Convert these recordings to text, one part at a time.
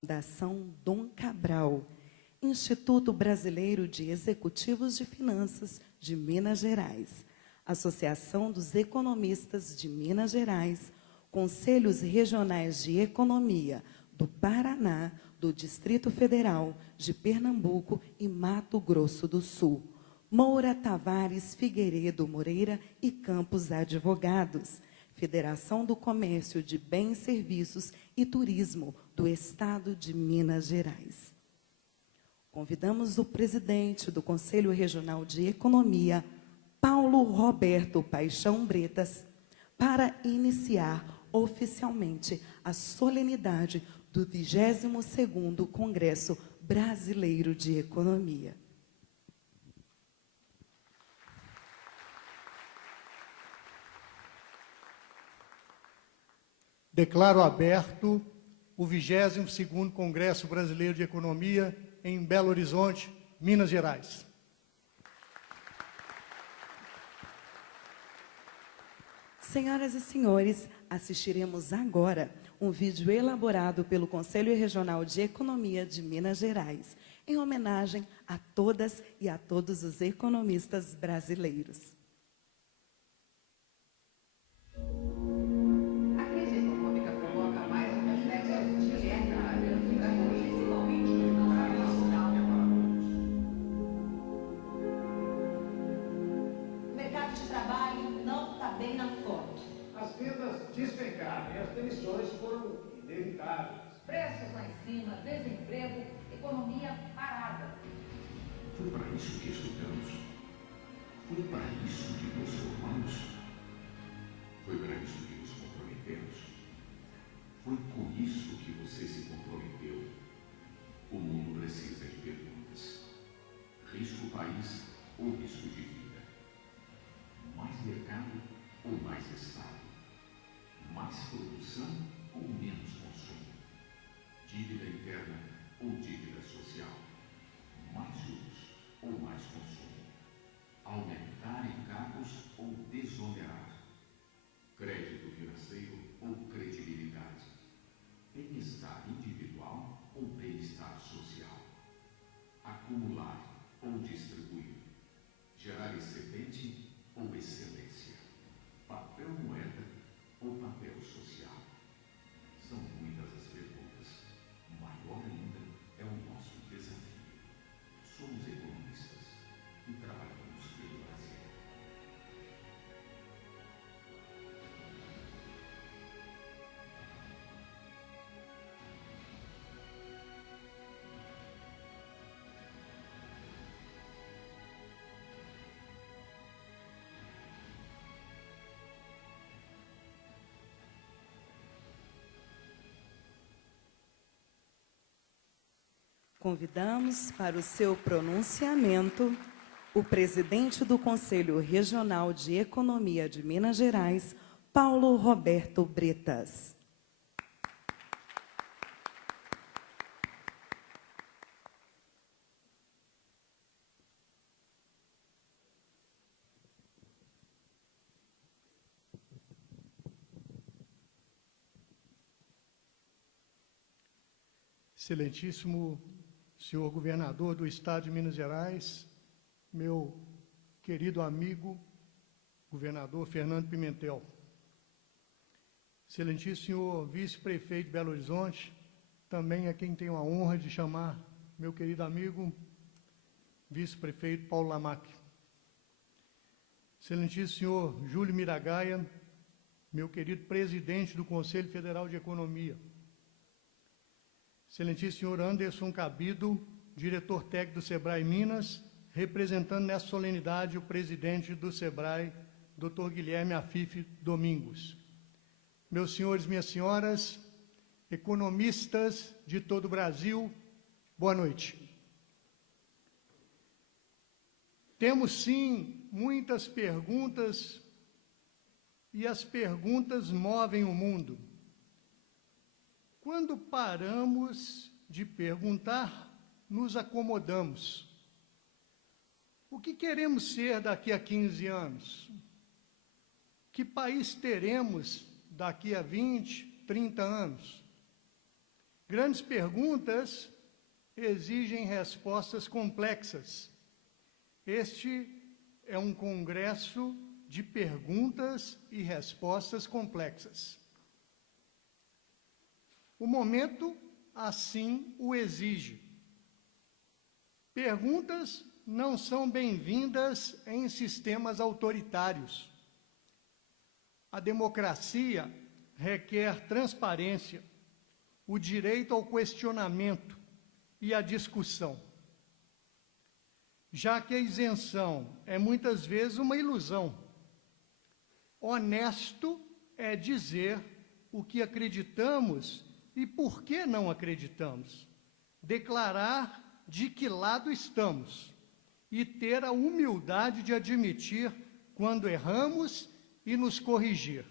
Fundação Dom Cabral, Instituto Brasileiro de Executivos de Finanças de Minas Gerais, Associação dos Economistas de Minas Gerais, Conselhos Regionais de Economia do Paraná, do Distrito Federal, de Pernambuco e Mato Grosso do Sul, Moura Tavares Figueiredo Moreira e Campos Advogados, Federação do Comércio de Bens, Serviços e Turismo do Estado de Minas Gerais. Convidamos o presidente do Conselho Regional de Economia, Paulo Roberto Paixão Bretas, para iniciar oficialmente a solenidade do 22º Congresso Brasileiro de Economia. Declaro aberto o 22º Congresso Brasileiro de Economia em Belo Horizonte, Minas Gerais. Senhoras e senhores, assistiremos agora um vídeo elaborado pelo Conselho Regional de Economia de Minas Gerais, em homenagem a todas e a todos os economistas brasileiros. Despencaram e as demissões foram inevitáveis. Preços lá em cima, desemprego, economia parada. Foi para isso que estudamos. Foi para isso que nos formamos. Foi para isso que nos comprometemos. Foi com isso que você se comprometeu. O mundo precisa de perguntas. Risco país ou risco de vida? Mais mercado ou mais Estado? Mais produção ou menos consumo? Dívida interna ou dívida social? Mais juros ou mais consumo? Aumentar encargos ou desonerar? Crédito financeiro ou credibilidade? Bem-estar individual ou bem-estar social? Acumular ou distribuir? Gerar excedente ou excelência? Papel moeda ou papel social? São muitas as perguntas. Maior ainda é o nosso desafio. Somos economistas e trabalhamos pelo Brasil. Convidamos para o seu pronunciamento o presidente do Conselho Regional de Economia de Minas Gerais, Paulo Roberto Bretas. Excelentíssimo senhor governador do Estado de Minas Gerais, meu querido amigo, governador Fernando Pimentel. Excelentíssimo senhor vice-prefeito de Belo Horizonte, também a quem tenho a honra de chamar meu querido amigo, vice-prefeito Paulo Lamaque. Excelentíssimo senhor Júlio Miragaia, meu querido presidente do Conselho Federal de Economia. Excelentíssimo senhor Anderson Cabido, diretor técnico do SEBRAE Minas, representando nessa solenidade o presidente do SEBRAE, Dr. Guilherme Afife Domingos. Meus senhores e minhas senhoras, economistas de todo o Brasil, boa noite. Temos, sim, muitas perguntas e as perguntas movem o mundo. Quando paramos de perguntar, nos acomodamos. O que queremos ser daqui a 15 anos? Que país teremos daqui a 20, 30 anos? Grandes perguntas exigem respostas complexas. Este é um congresso de perguntas e respostas complexas. O momento, assim, o exige. Perguntas não são bem-vindas em sistemas autoritários. A democracia requer transparência, o direito ao questionamento e à discussão. Já que a isenção é muitas vezes uma ilusão, honesto é dizer o que acreditamos e por que não acreditamos, declarar de que lado estamos e ter a humildade de admitir quando erramos e nos corrigir.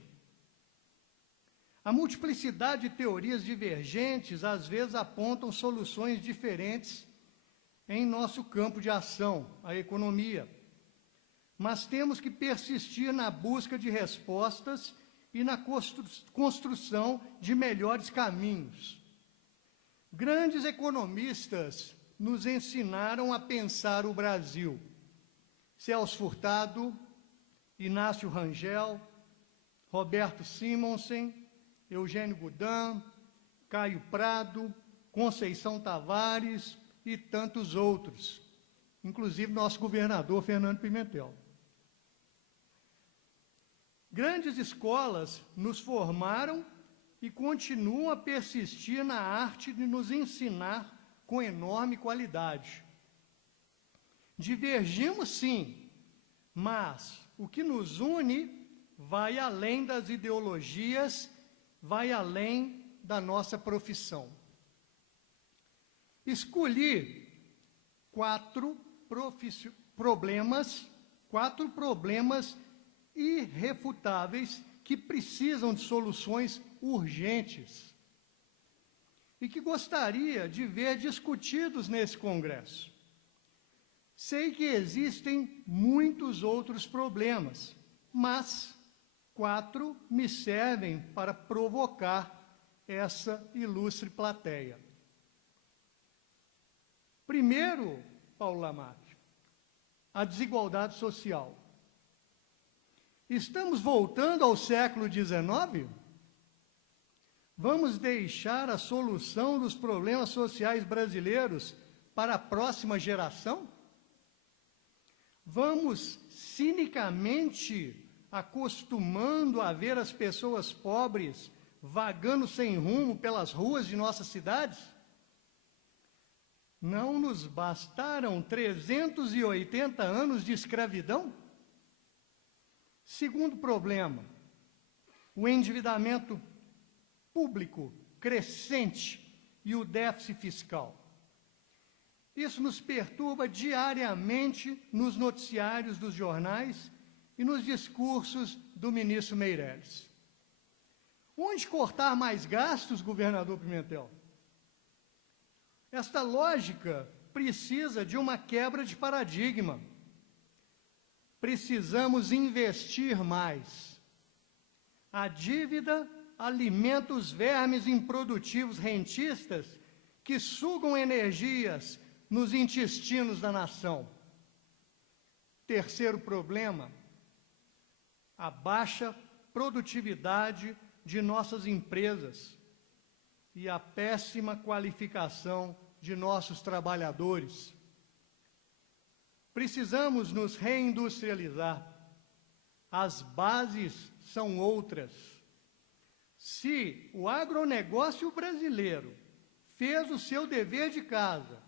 A multiplicidade de teorias divergentes às vezes apontam soluções diferentes em nosso campo de ação, a economia. Mas temos que persistir na busca de respostas e na construção de melhores caminhos. Grandes economistas nos ensinaram a pensar o Brasil. Celso Furtado, Inácio Rangel, Roberto Simonsen, Eugênio Goudin, Caio Prado, Conceição Tavares e tantos outros, inclusive nosso governador Fernando Pimentel. Grandes escolas nos formaram e continuam a persistir na arte de nos ensinar com enorme qualidade. Divergimos, sim, mas o que nos une vai além das ideologias, vai além da nossa profissão. Escolhi quatro problemas irrefutáveis que precisam de soluções urgentes e que gostaria de ver discutidos nesse congresso. Sei que existem muitos outros problemas, mas 4 me servem para provocar essa ilustre plateia. Primeiro, Paulo Lamarck, a desigualdade social. Estamos voltando ao século XIX? Vamos deixar a solução dos problemas sociais brasileiros para a próxima geração? Vamos cinicamente acostumando a ver as pessoas pobres vagando sem rumo pelas ruas de nossas cidades? Não nos bastaram 380 anos de escravidão? Segundo problema, o endividamento público crescente e o déficit fiscal. Isso nos perturba diariamente nos noticiários dos jornais e nos discursos do ministro Meirelles. Onde cortar mais gastos, governador Pimentel? Esta lógica precisa de uma quebra de paradigma. Precisamos investir mais. A dívida alimenta os vermes improdutivos rentistas que sugam energias nos intestinos da nação. Terceiro problema, a baixa produtividade de nossas empresas e a péssima qualificação de nossos trabalhadores. Precisamos nos reindustrializar. As bases são outras. Se o agronegócio brasileiro fez o seu dever de casa,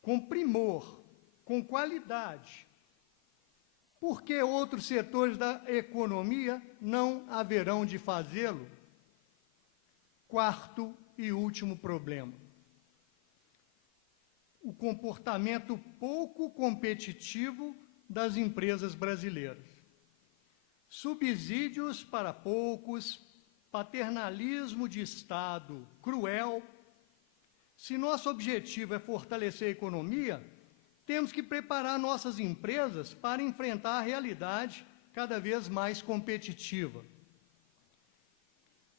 com primor, com qualidade, por que outros setores da economia não haverão de fazê-lo? Quarto e último problema. O comportamento pouco competitivo das empresas brasileiras. Subsídios para poucos, paternalismo de Estado cruel. Se nosso objetivo é fortalecer a economia, temos que preparar nossas empresas para enfrentar a realidade cada vez mais competitiva.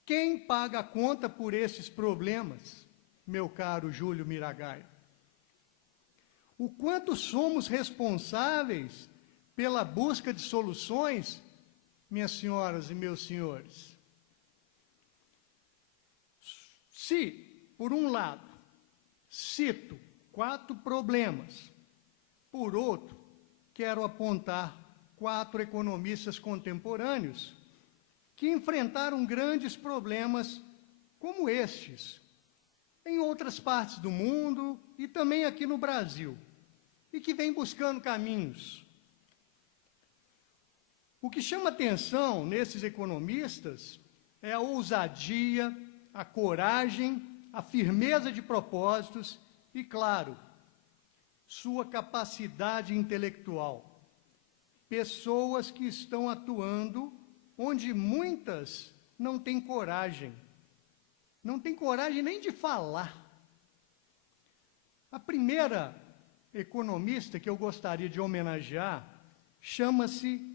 Quem paga a conta por esses problemas? meu caro Júlio Miragaia. O quanto somos responsáveis pela busca de soluções, minhas senhoras e meus senhores. Se, por um lado, cito 4 problemas, por outro, quero apontar 4 economistas contemporâneos que enfrentaram grandes problemas como estes, em outras partes do mundo e também aqui no Brasil, e que vêm buscando caminhos. O que chama atenção nesses economistas é a ousadia, a coragem, a firmeza de propósitos e, claro, sua capacidade intelectual. Pessoas que estão atuando onde muitas não têm coragem. Não têm coragem nem de falar. A primeira economista que eu gostaria de homenagear chama-se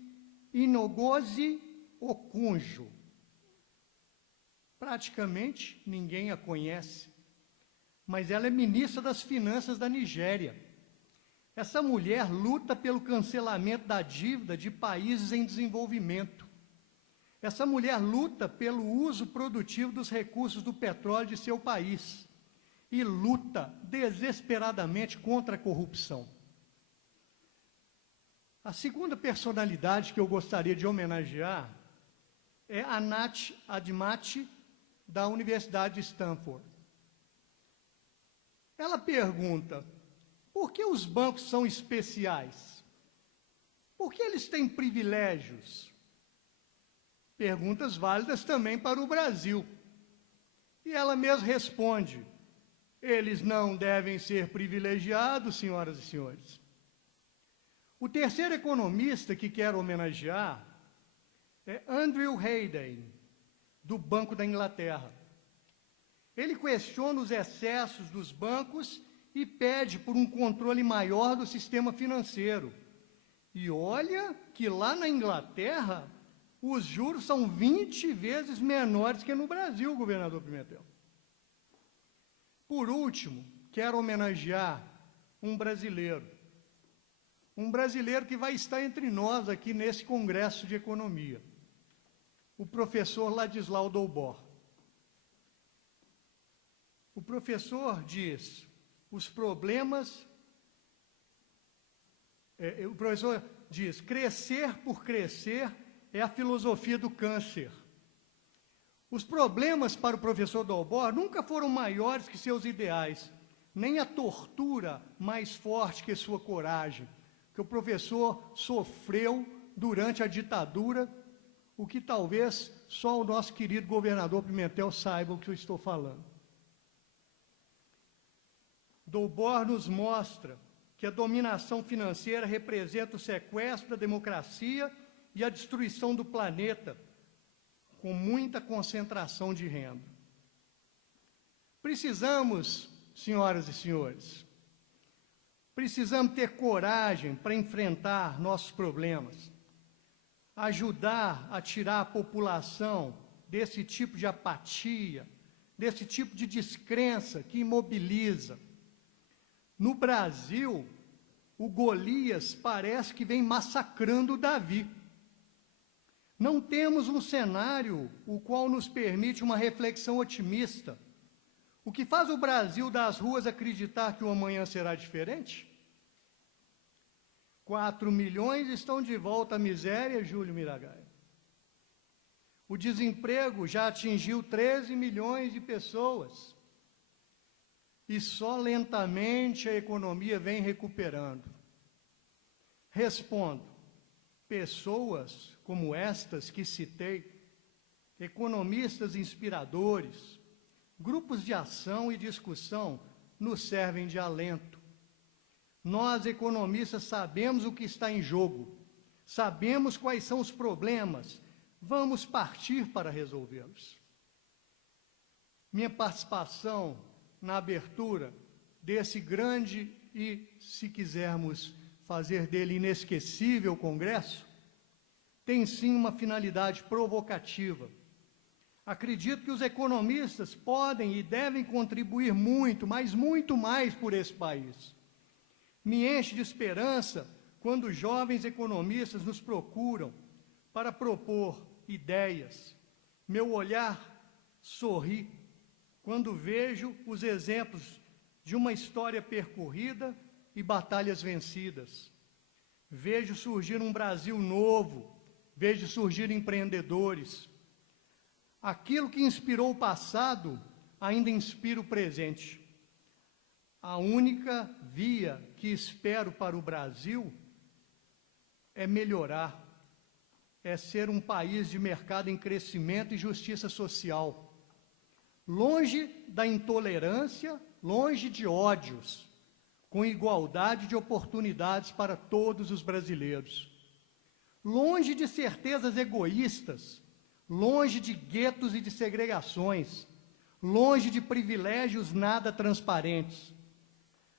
Ngozi Okonjo. Praticamente ninguém a conhece, mas ela é ministra das Finanças da Nigéria. Essa mulher luta pelo cancelamento da dívida de países em desenvolvimento. Essa mulher luta pelo uso produtivo dos recursos do petróleo de seu país e luta desesperadamente contra a corrupção. A segunda personalidade que eu gostaria de homenagear é Anat Admati, da Universidade de Stanford. Ela pergunta: por que os bancos são especiais? Por que eles têm privilégios? Perguntas válidas também para o Brasil. E ela mesma responde: eles não devem ser privilegiados, senhoras e senhores. O terceiro economista que quero homenagear é Andrew Hayden, do Banco da Inglaterra. Ele questiona os excessos dos bancos e pede por um controle maior do sistema financeiro. E olha que lá na Inglaterra os juros são 20 vezes menores que no Brasil, governador Pimentel. Por último, quero homenagear um brasileiro que vai estar entre nós aqui nesse Congresso de Economia, o professor Ladislau Dolbor. O professor diz: o professor diz, crescer por crescer é a filosofia do câncer. Os problemas para o professor Dolbor nunca foram maiores que seus ideais, nem a tortura mais forte que sua coragem, que o professor sofreu durante a ditadura, o que talvez só o nosso querido governador Pimentel saiba o que eu estou falando. Dolbor nos mostra que a dominação financeira representa o sequestro da democracia e a destruição do planeta, com muita concentração de renda. Precisamos, senhoras e senhores, precisamos ter coragem para enfrentar nossos problemas, ajudar a tirar a população desse tipo de apatia, desse tipo de descrença que imobiliza. No Brasil, o Golias parece que vem massacrando o Davi. Não temos um cenário o qual nos permite uma reflexão otimista. O que faz o Brasil das ruas acreditar que o amanhã será diferente? 4 milhões estão de volta à miséria, Júlio Miragaia. O desemprego já atingiu 13 milhões de pessoas. E só lentamente a economia vem recuperando. Respondo: pessoas como estas que citei, economistas inspiradores, grupos de ação e discussão, nos servem de alento. Nós, economistas, sabemos o que está em jogo, sabemos quais são os problemas, vamos partir para resolvê-los. Minha participação na abertura desse grande e, se quisermos fazer dele inesquecível congresso, tem sim uma finalidade provocativa: Acredito que os economistas podem e devem contribuir muito, mas muito mais por esse país. Me enche de esperança quando jovens economistas nos procuram para propor ideias. Meu olhar sorri quando vejo os exemplos de uma história percorrida e batalhas vencidas. Vejo surgir um Brasil novo, vejo surgir empreendedores. Aquilo que inspirou o passado ainda inspira o presente. A única via que espero para o Brasil é melhorar, é ser um país de mercado em crescimento e justiça social, longe da intolerância, longe de ódios, com igualdade de oportunidades para todos os brasileiros, longe de certezas egoístas, longe de guetos e de segregações, longe de privilégios nada transparentes.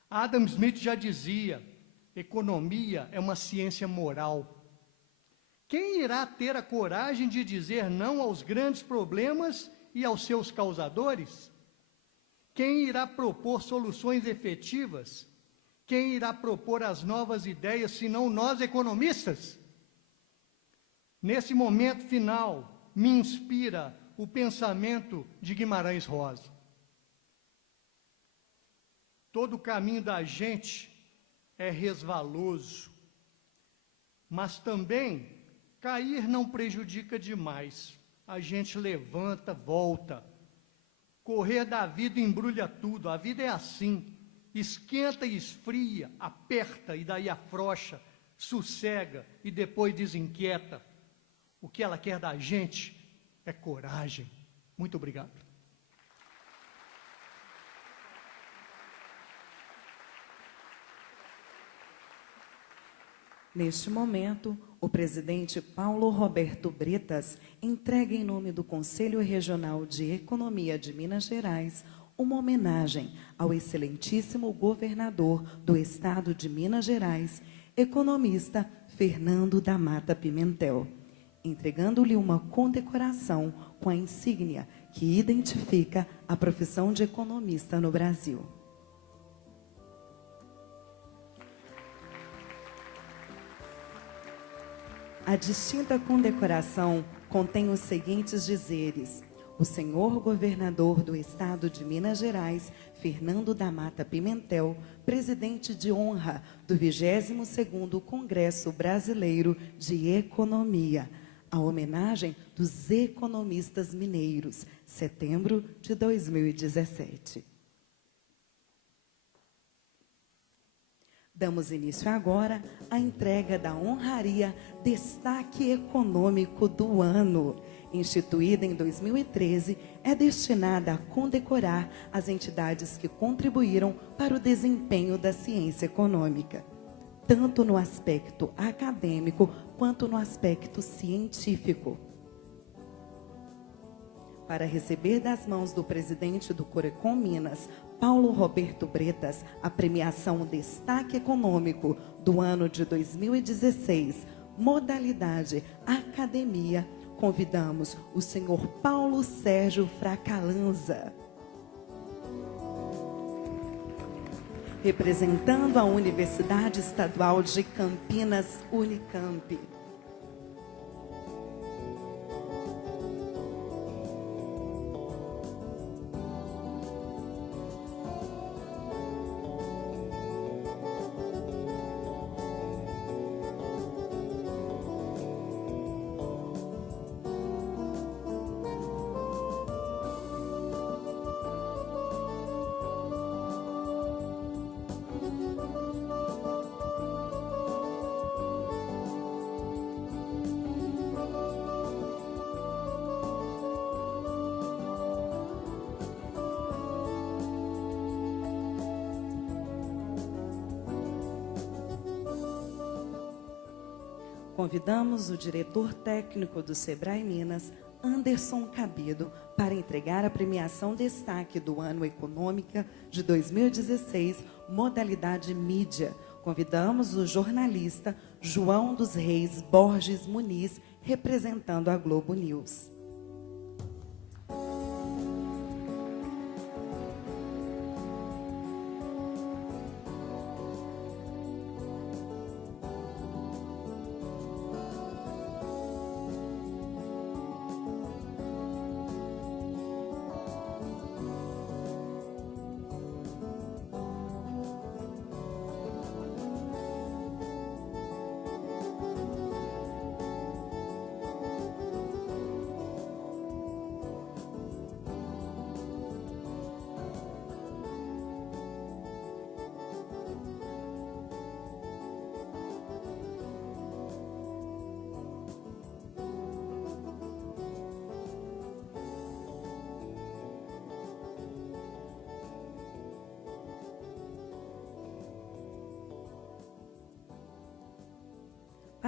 Adam Smith já dizia: economia é uma ciência moral. Quem irá ter a coragem de dizer não aos grandes problemas e aos seus causadores? Quem irá propor soluções efetivas? Quem irá propor as novas ideias, se não nós, economistas? Nesse momento final, me inspira o pensamento de Guimarães Rosa. Todo o caminho da gente é resvaloso, mas também cair não prejudica demais. A gente levanta, volta. Correr da vida embrulha tudo. A vida é assim. Esquenta e esfria, aperta e daí afrouxa, sossega e depois desinquieta. O que ela quer da gente é coragem. Muito obrigado. Neste momento, o presidente Paulo Roberto Bretas entrega em nome do Conselho Regional de Economia de Minas Gerais uma homenagem ao excelentíssimo governador do estado de Minas Gerais, economista Fernando da Mata Pimentel, entregando-lhe uma condecoração com a insígnia que identifica a profissão de economista no Brasil. A distinta condecoração contém os seguintes dizeres: o senhor governador do estado de Minas Gerais, Fernando da Mata Pimentel, presidente de honra do 22º Congresso Brasileiro de Economia, a homenagem dos economistas mineiros, setembro de 2017. Damos início agora à entrega da honraria Destaque Econômico do Ano. Instituída em 2013, é destinada a condecorar as entidades que contribuíram para o desempenho da ciência econômica, tanto no aspecto acadêmico quanto no aspecto científico. Para receber das mãos do presidente do Corecon Minas, Paulo Roberto Bretas, a premiação Destaque Econômico do ano de 2016, modalidade Academia, convidamos o senhor Paulo Sérgio Fracalanza. Representando a Universidade Estadual de Campinas, Unicamp. Convidamos o diretor técnico do Sebrae Minas, Anderson Cabido, para entregar a premiação Destaque do Ano Econômica de 2016, modalidade mídia. Convidamos o jornalista João dos Reis Borges Muniz, representando a Globo News.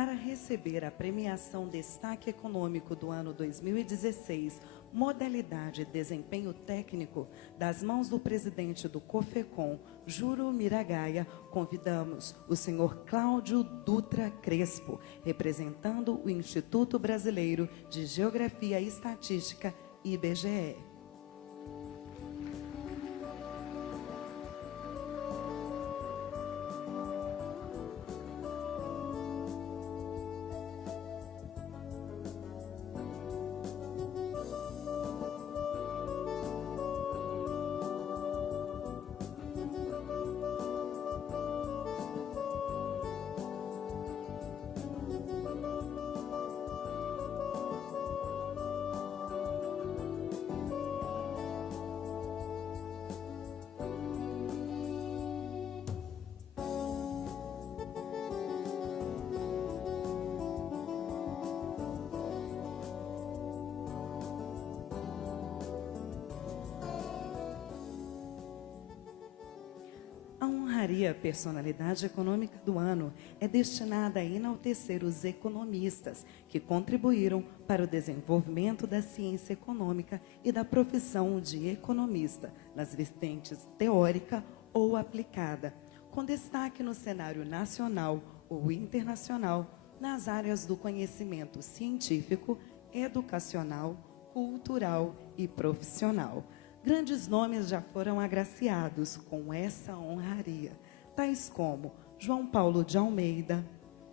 para receber a premiação Destaque Econômico do ano 2016, modalidade Desempenho Técnico, das mãos do presidente do COFECOM, Júlio Miragaia, convidamos o senhor Cláudio Dutra Crespo, representando o Instituto Brasileiro de Geografia e Estatística, IBGE. A honraria Personalidade Econômica do Ano é destinada a enaltecer os economistas que contribuíram para o desenvolvimento da ciência econômica e da profissão de economista, nas vertentes teórica ou aplicada, com destaque no cenário nacional ou internacional, nas áreas do conhecimento científico, educacional, cultural e profissional. Grandes nomes já foram agraciados com essa honraria, tais como João Paulo de Almeida,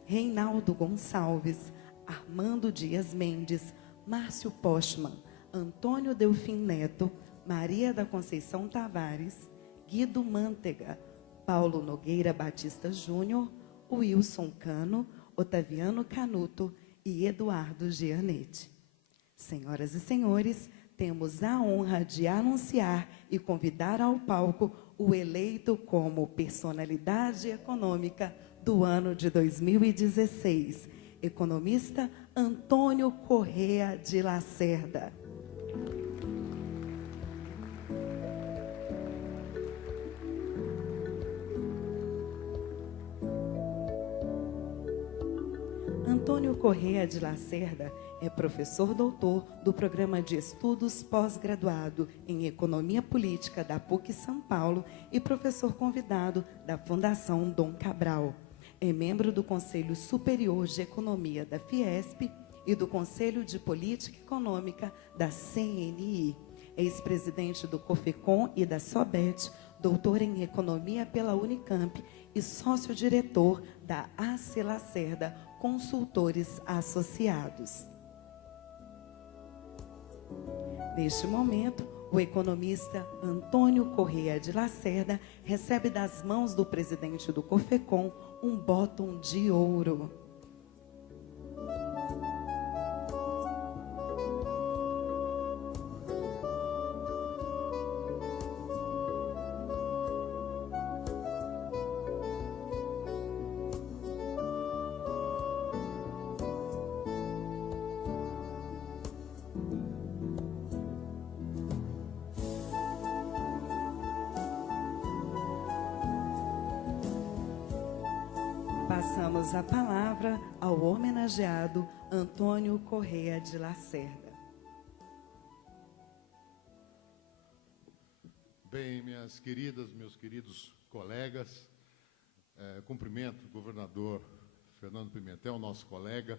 Reinaldo Gonçalves, Armando Dias Mendes, Márcio Postman, Antônio Delfim Neto, Maria da Conceição Tavares, Guido Mantega, Paulo Nogueira Batista Júnior, Wilson Cano, Otaviano Canuto e Eduardo Gianetti. Senhoras e senhores, temos a honra de anunciar e convidar ao palco o eleito como Personalidade Econômica do ano de 2016, economista Antônio Correa de Lacerda. Antônio Correa de Lacerda é professor doutor do Programa de Estudos Pós-Graduado em Economia Política da PUC São Paulo e professor convidado da Fundação Dom Cabral. É membro do Conselho Superior de Economia da Fiesp e do Conselho de Política Econômica da CNI. É ex-presidente do COFECOM e da SOBET, doutor em Economia pela Unicamp e sócio-diretor da AC Lacerda Consultores Associados. Neste momento, o economista Antônio Correa de Lacerda recebe das mãos do presidente do COFECOM um bottom de ouro. Passamos a palavra ao homenageado Antônio Correa de Lacerda. Bem, minhas queridas, meus queridos colegas, cumprimento o governador Fernando Pimentel, nosso colega.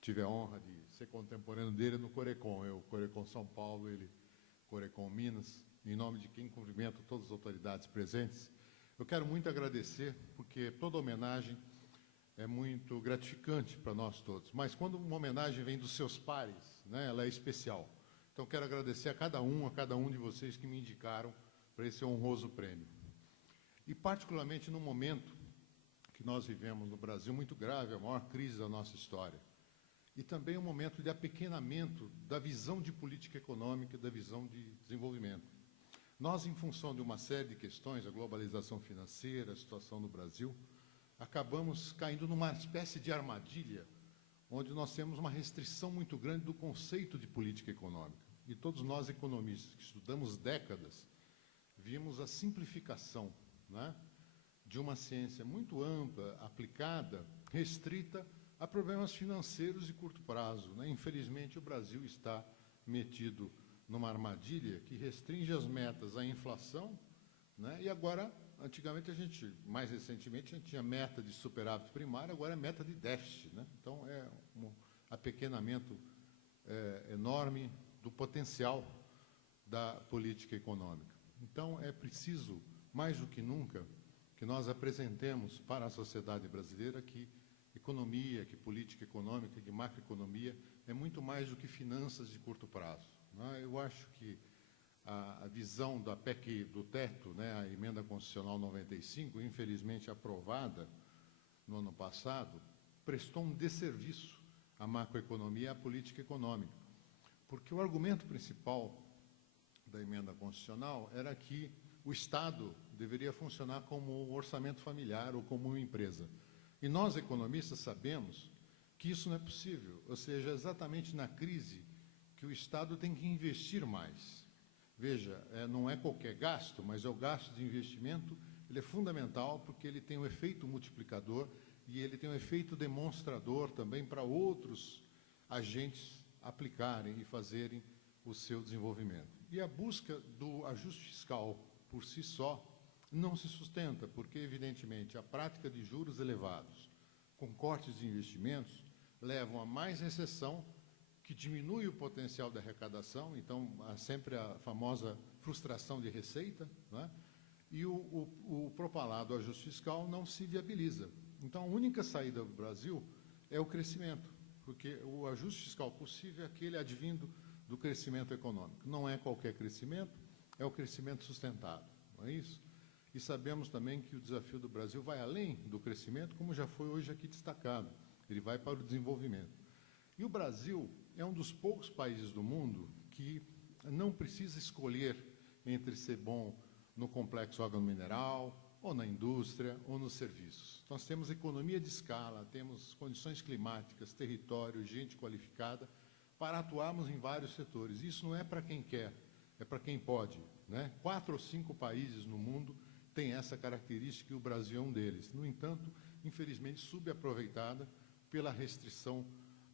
Tive a honra de ser contemporâneo dele no Corecon. Eu, Corecon São Paulo, ele, Corecon Minas. Em nome de quem cumprimento todas as autoridades presentes, eu quero muito agradecer, porque toda homenagem é muito gratificante para nós todos. Mas quando uma homenagem vem dos seus pares, né, ela é especial. Então, quero agradecer a cada um de vocês que me indicaram para esse honroso prêmio. E, particularmente, num momento que nós vivemos no Brasil muito grave, a maior crise da nossa história. E também um momento de apequenamento da visão de política econômica e da visão de desenvolvimento. Nós, em função de uma série de questões, a globalização financeira, a situação no Brasil, acabamos caindo numa espécie de armadilha, onde nós temos uma restrição muito grande do conceito de política econômica. E todos nós, economistas, que estudamos décadas, vimos a simplificação, né, de uma ciência muito ampla, aplicada, restrita a problemas financeiros de curto prazo, né? Infelizmente, o Brasil está metido numa armadilha que restringe as metas à inflação, né? E agora, antigamente, mais recentemente, a gente tinha meta de superávit primário, agora é meta de déficit, né? Então, é um apequenamento enorme do potencial da política econômica. Então, é preciso, mais do que nunca, que nós apresentemos para a sociedade brasileira que economia, que política econômica, que macroeconomia é muito mais do que finanças de curto prazo, né? Eu acho que a visão da PEC do teto, né, a emenda constitucional 95, infelizmente aprovada no ano passado, prestou um desserviço à macroeconomia e à política econômica, porque o argumento principal da emenda constitucional era que o Estado deveria funcionar como um orçamento familiar ou como uma empresa. E nós, economistas, sabemos que isso não é possível, ou seja, exatamente na crise que o Estado tem que investir mais. Veja, não é qualquer gasto, mas é o gasto de investimento, ele é fundamental porque ele tem um efeito multiplicador e ele tem um efeito demonstrador também para outros agentes aplicarem e fazerem o seu desenvolvimento. E a busca do ajuste fiscal por si só não se sustenta, porque, evidentemente, a prática de juros elevados, com cortes de investimentos, levam a mais recessão, que diminui o potencial da arrecadação, então há sempre a famosa frustração de receita, né? E o propalado ajuste fiscal não se viabiliza. Então, a única saída do Brasil é o crescimento, porque o ajuste fiscal possível é aquele advindo do crescimento econômico. Não é qualquer crescimento, é o crescimento sustentado, não é isso? E sabemos também que o desafio do Brasil vai além do crescimento, como já foi hoje aqui destacado, ele vai para o desenvolvimento. E o Brasil é um dos poucos países do mundo que não precisa escolher entre ser bom no complexo órgão-mineral, ou na indústria, ou nos serviços. Nós temos economia de escala, temos condições climáticas, território, gente qualificada, para atuarmos em vários setores. Isso não é para quem quer, é para quem pode, né? 4 ou 5 países no mundo têm essa característica e o Brasil é um deles. No entanto, infelizmente, subaproveitada pela restrição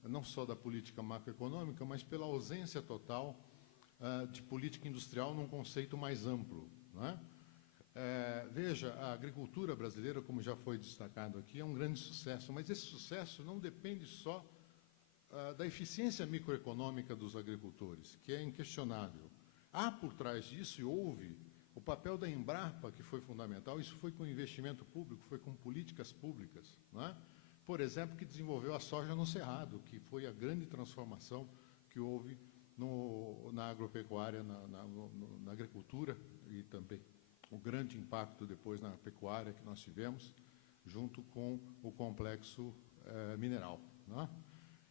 não só da política macroeconômica, mas pela ausência total de política industrial num conceito mais amplo, não é? Veja, a agricultura brasileira, como já foi destacado aqui, é um grande sucesso, mas esse sucesso não depende só da eficiência microeconômica dos agricultores, que é inquestionável. Há por trás disso, e houve, o papel da Embrapa, que foi fundamental, isso foi com investimento público, foi com políticas públicas, não é? Por exemplo, que desenvolveu a soja no Cerrado, que foi a grande transformação que houve na agropecuária, na agricultura, e também o grande impacto depois na pecuária que nós tivemos, junto com o complexo mineral, não é?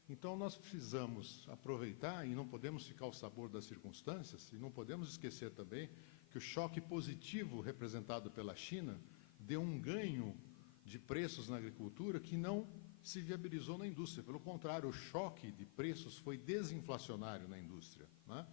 Então, nós precisamos aproveitar, e não podemos ficar ao sabor das circunstâncias, e não podemos esquecer também que o choque positivo representado pela China deu um ganho de preços na agricultura que não se viabilizou na indústria. Pelo contrário, o choque de preços foi desinflacionário na indústria, né?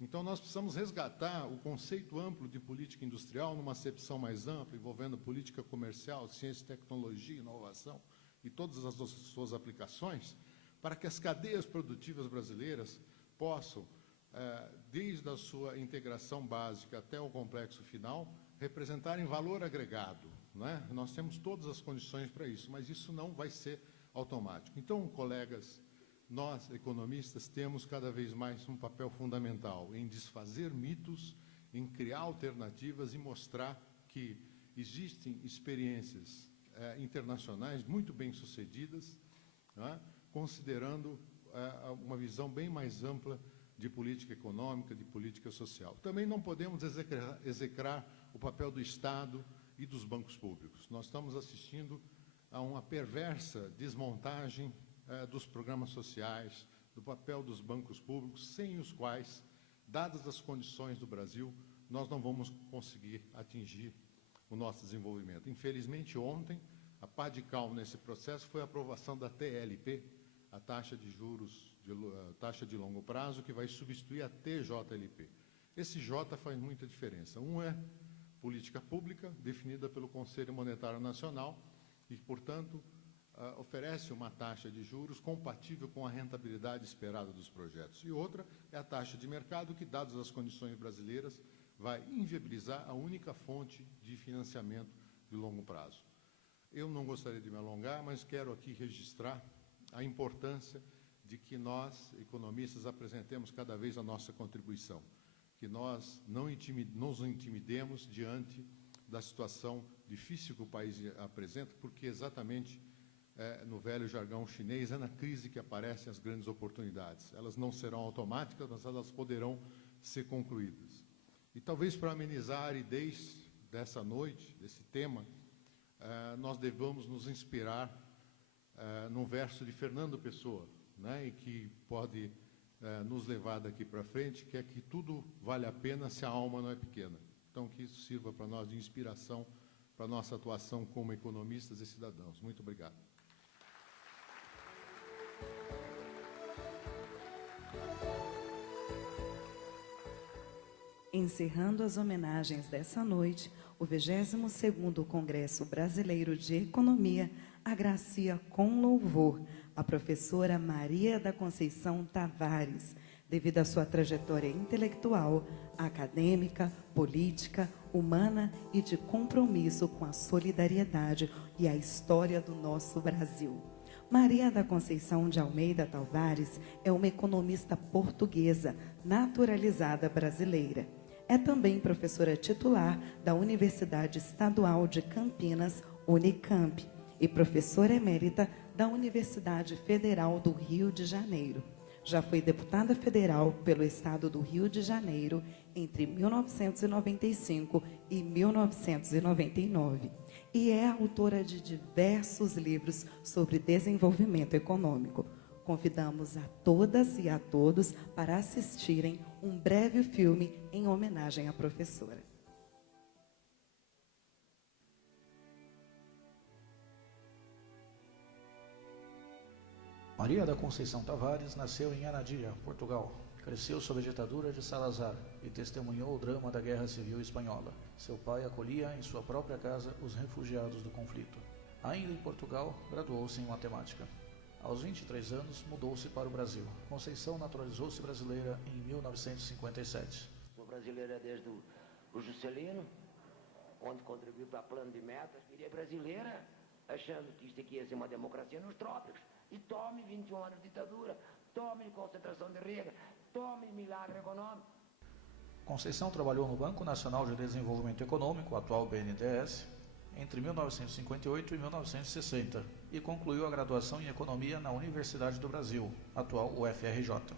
Então, nós precisamos resgatar o conceito amplo de política industrial numa acepção mais ampla, envolvendo política comercial, ciência, tecnologia, inovação e todas as suas aplicações, para que as cadeias produtivas brasileiras possam, desde a sua integração básica até o complexo final, representarem valor agregado, né? Nós temos todas as condições para isso, mas isso não vai ser automático. Então, colegas, nós, economistas, temos cada vez mais um papel fundamental em desfazer mitos, em criar alternativas e mostrar que existem experiências internacionais muito bem-sucedidas, né, considerando uma visão bem mais ampla de política econômica, de política social. Também não podemos execrar o papel do Estado e dos bancos públicos. Nós estamos assistindo a uma perversa desmontagem dos programas sociais, do papel dos bancos públicos, sem os quais, dadas as condições do Brasil, nós não vamos conseguir atingir o nosso desenvolvimento. Infelizmente, ontem, a pá de cal nesse processo foi a aprovação da TLP, a taxa de juros, taxa de longo prazo, que vai substituir a TJLP. Esse J faz muita diferença. Um é política pública, definida pelo Conselho Monetário Nacional, e, portanto, oferece uma taxa de juros compatível com a rentabilidade esperada dos projetos. E outra é a taxa de mercado, que, dadas as condições brasileiras, vai inviabilizar a única fonte de financiamento de longo prazo. Eu não gostaria de me alongar, mas quero aqui registrar a importância de que nós, economistas, apresentemos cada vez a nossa contribuição, que nós não nos intimidemos diante da situação difícil que o país apresenta, porque exatamente no velho jargão chinês, é na crise que aparecem as grandes oportunidades. Elas não serão automáticas, mas elas poderão ser concluídas. E talvez para amenizar a aridez dessa noite, desse tema, nós devamos nos inspirar num verso de Fernando Pessoa, né, e que pode nos levar daqui para frente, que é que tudo vale a pena se a alma não é pequena. Então, que isso sirva para nós de inspiração para a nossa atuação como economistas e cidadãos. Muito obrigado. Encerrando as homenagens dessa noite, o 22º Congresso Brasileiro de Economia agracia com louvor a professora Maria da Conceição Tavares, devido à sua trajetória intelectual, acadêmica, política, humana e de compromisso com a solidariedade e a história do nosso Brasil. Maria da Conceição de Almeida Tavares é uma economista portuguesa, naturalizada brasileira. É também professora titular da Universidade Estadual de Campinas, Unicamp, e professora emérita da Universidade Federal do Rio de Janeiro. Já foi deputada federal pelo estado do Rio de Janeiro entre 1995 e 1999 e é autora de diversos livros sobre desenvolvimento econômico. Convidamos a todas e a todos para assistirem um breve filme em homenagem à professora. Maria da Conceição Tavares nasceu em Anadia, Portugal. Cresceu sob a ditadura de Salazar e testemunhou o drama da Guerra Civil Espanhola. Seu pai acolhia em sua própria casa os refugiados do conflito. Ainda em Portugal, graduou-se em matemática. Aos 23 anos, mudou-se para o Brasil. Conceição naturalizou-se brasileira em 1957. Sou brasileira desde o Juscelino, onde contribuiu para plano de metas. Virei brasileira, achando que isto aqui ia ser uma democracia nos trópicos. E tome 21 anos de ditadura, tome concentração de rega, tome milagre econômico. Conceição trabalhou no Banco Nacional de Desenvolvimento Econômico, atual BNDES, entre 1958 e 1960 e concluiu a graduação em Economia na Universidade do Brasil, atual UFRJ.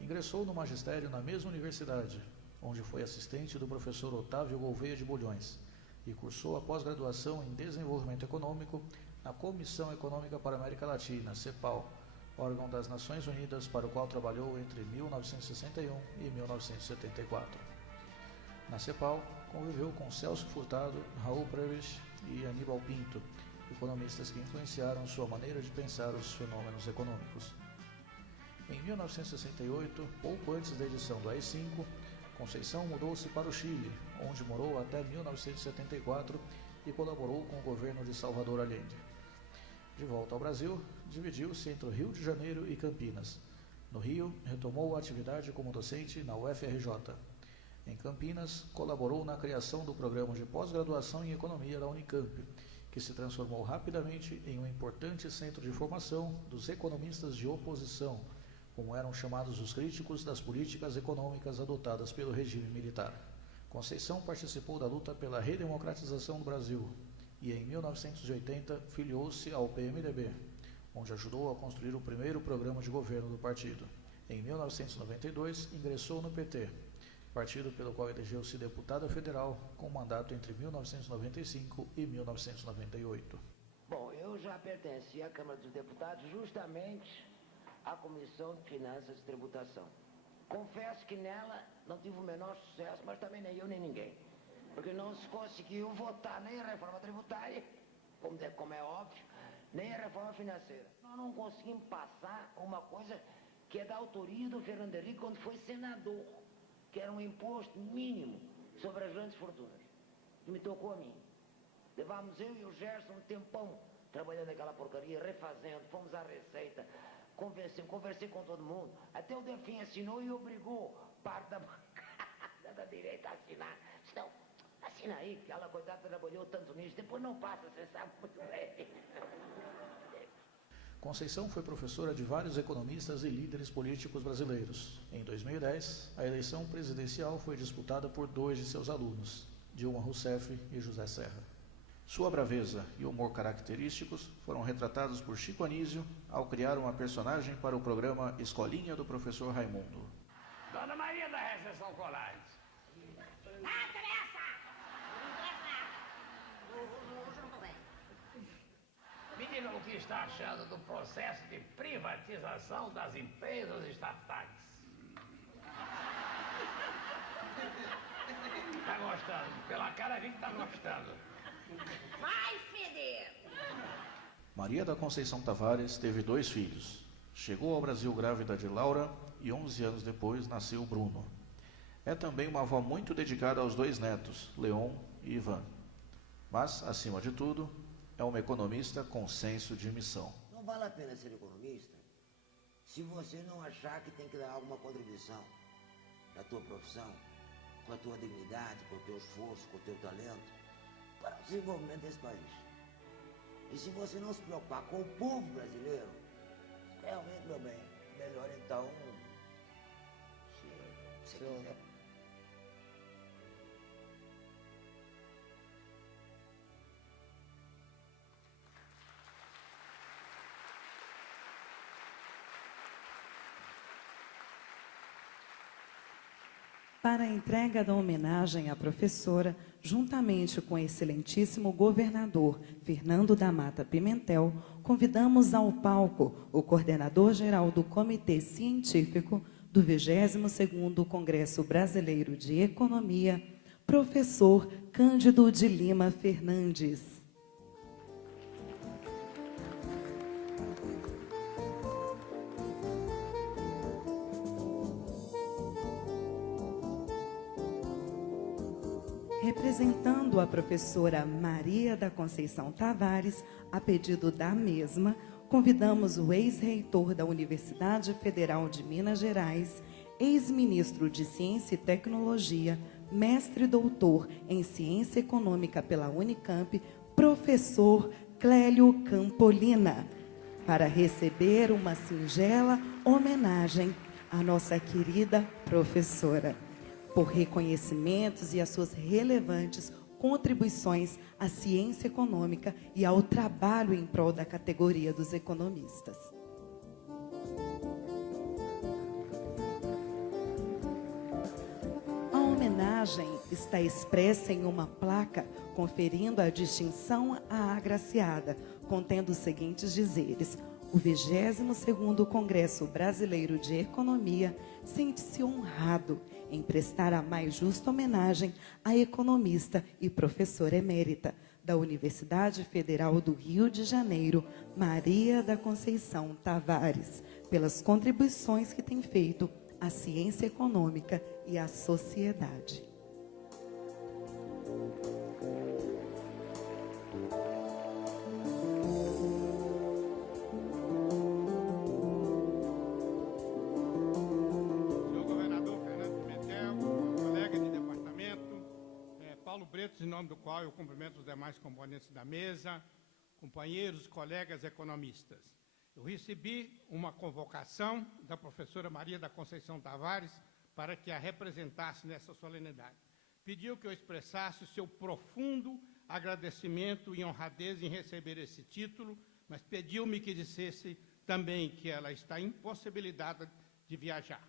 Ingressou no magistério na mesma universidade, onde foi assistente do professor Otávio Gouveia de Bulhões e cursou a pós-graduação em Desenvolvimento Econômico na Comissão Econômica para a América Latina, CEPAL, órgão das Nações Unidas para o qual trabalhou entre 1961 e 1974. Na CEPAL, conviveu com Celso Furtado, Raul Prebisch e Aníbal Pinto, economistas que influenciaram sua maneira de pensar os fenômenos econômicos. Em 1968, pouco antes da edição do AI-5, Conceição mudou-se para o Chile, onde morou até 1974 e colaborou com o governo de Salvador Allende. De volta ao Brasil, dividiu-se entre o Rio de Janeiro e Campinas. No Rio, retomou a atividade como docente na UFRJ. Em Campinas, colaborou na criação do programa de pós-graduação em Economia da Unicamp, que se transformou rapidamente em um importante centro de formação dos economistas de oposição, como eram chamados os críticos das políticas econômicas adotadas pelo regime militar. Conceição participou da luta pela redemocratização do Brasil e, em 1980, filiou-se ao PMDB, onde ajudou a construir o primeiro programa de governo do partido. Em 1992, ingressou no PT, partido pelo qual elegeu-se deputada federal, com mandato entre 1995 e 1998. Bom, eu já pertenci à Câmara dos Deputados justamente à Comissão de Finanças e Tributação. Confesso que nela não tive o menor sucesso, mas também nem eu nem ninguém. Porque não se conseguiu votar nem a reforma tributária, como é óbvio, nem a reforma financeira. Nós não conseguimos passar uma coisa que é da autoria do Fernando Henrique quando foi senador, que era um imposto mínimo sobre as grandes fortunas, que me tocou a mim. Levamos eu e o Gerson um tempão trabalhando naquela porcaria, refazendo, fomos à Receita, conversei com todo mundo, até o Delfim assinou e obrigou parte da bancada da direita a assinar. Então, assina aí, que ela, coitada, trabalhou tanto nisso, depois não passa, você sabe muito bem. Conceição foi professora de vários economistas e líderes políticos brasileiros. Em 2010, a eleição presidencial foi disputada por 2 de seus alunos, Dilma Rousseff e José Serra. Sua braveza e humor característicos foram retratados por Chico Anísio ao criar uma personagem para o programa Escolinha do Professor Raimundo. Dona Maria da Recepção Colares. Ah, Teresa! Não interessa nada. Hoje eu não tô bem. Me diga o que está achando do processo de privatização das empresas estatais. Tá gostando? Pela cara vi que tá gostando. Vai feder! Maria da Conceição Tavares teve 2 filhos. Chegou ao Brasil grávida de Laura e 11 anos depois nasceu Bruno. É também uma avó muito dedicada aos 2 netos, Leon e Ivan. Mas, acima de tudo, é uma economista com senso de missão. Não vale a pena ser economista se você não achar que tem que dar alguma contribuição da tua profissão, com a tua dignidade, com o teu esforço, com o teu talento, para o desenvolvimento desse país. E se você não se preocupar com o povo brasileiro, realmente, meu bem, melhor então, se você quiser. Para a entrega da homenagem à professora, juntamente com o excelentíssimo governador Fernando da Mata Pimentel, convidamos ao palco o coordenador-geral do Comitê Científico do 22º Congresso Brasileiro de Economia, professor Cândido de Lima Fernandes. Representando a professora Maria da Conceição Tavares, a pedido da mesma, convidamos o ex-reitor da Universidade Federal de Minas Gerais, ex-ministro de Ciência e Tecnologia, mestre e doutor em Ciência Econômica pela Unicamp, professor Clélio Campolina, para receber uma singela homenagem à nossa querida professora, por reconhecimentos e as suas relevantes contribuições à ciência econômica e ao trabalho em prol da categoria dos economistas. A homenagem está expressa em uma placa conferindo a distinção à agraciada, contendo os seguintes dizeres: o 22º Congresso Brasileiro de Economia sente-se honrado em prestar a mais justa homenagem à economista e professora emérita da Universidade Federal do Rio de Janeiro, Maria da Conceição Tavares, pelas contribuições que tem feito à ciência econômica e à sociedade. Em nome do qual eu cumprimento os demais componentes da mesa, companheiros, colegas economistas. Eu recebi uma convocação da professora Maria da Conceição Tavares para que a representasse nessa solenidade. Pediu que eu expressasse o seu profundo agradecimento e honradez em receber esse título, mas pediu-me que dissesse também que ela está impossibilitada de viajar.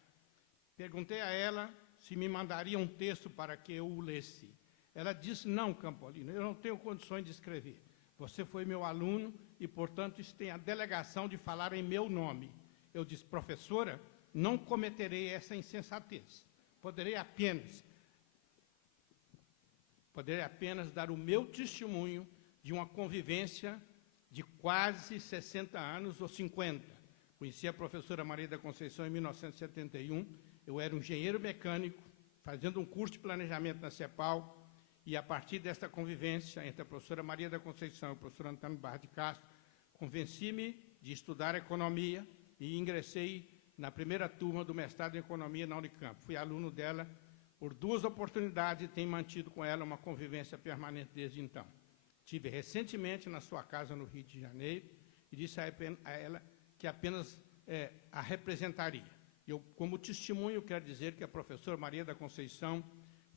Perguntei a ela se me mandaria um texto para que eu o lesse. Ela disse: não, Campolina, eu não tenho condições de escrever. Você foi meu aluno e, portanto, isso tem a delegação de falar em meu nome. Eu disse: professora, não cometerei essa insensatez. Poderei apenas dar o meu testemunho de uma convivência de quase 60 anos ou 50. Conheci a professora Maria da Conceição em 1971. Eu era um engenheiro mecânico, fazendo um curso de planejamento na CEPAL, E, a partir desta convivência entre a professora Maria da Conceição e o professor Antônio Barra de Castro, convenci-me de estudar economia e ingressei na primeira turma do mestrado em economia na Unicamp. Fui aluno dela por 2 oportunidades e tenho mantido com ela uma convivência permanente desde então. Estive recentemente na sua casa no Rio de Janeiro e disse a ela que apenas a representaria. Eu, como testemunho, quero dizer que a professora Maria da Conceição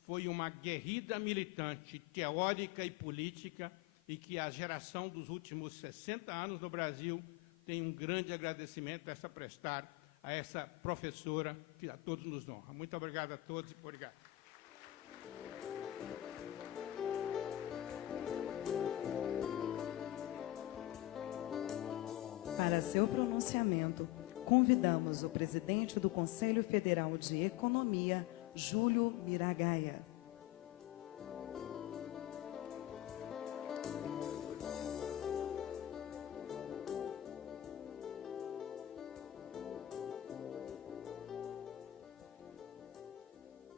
foi uma guerrida militante, teórica e política, e que a geração dos últimos 60 anos no Brasil tem um grande agradecimento a prestar a essa professora que a todos nos honra. Muito obrigado a todos e obrigado. Para seu pronunciamento, convidamos o presidente do Conselho Federal de Economia, Júlio Miragaia.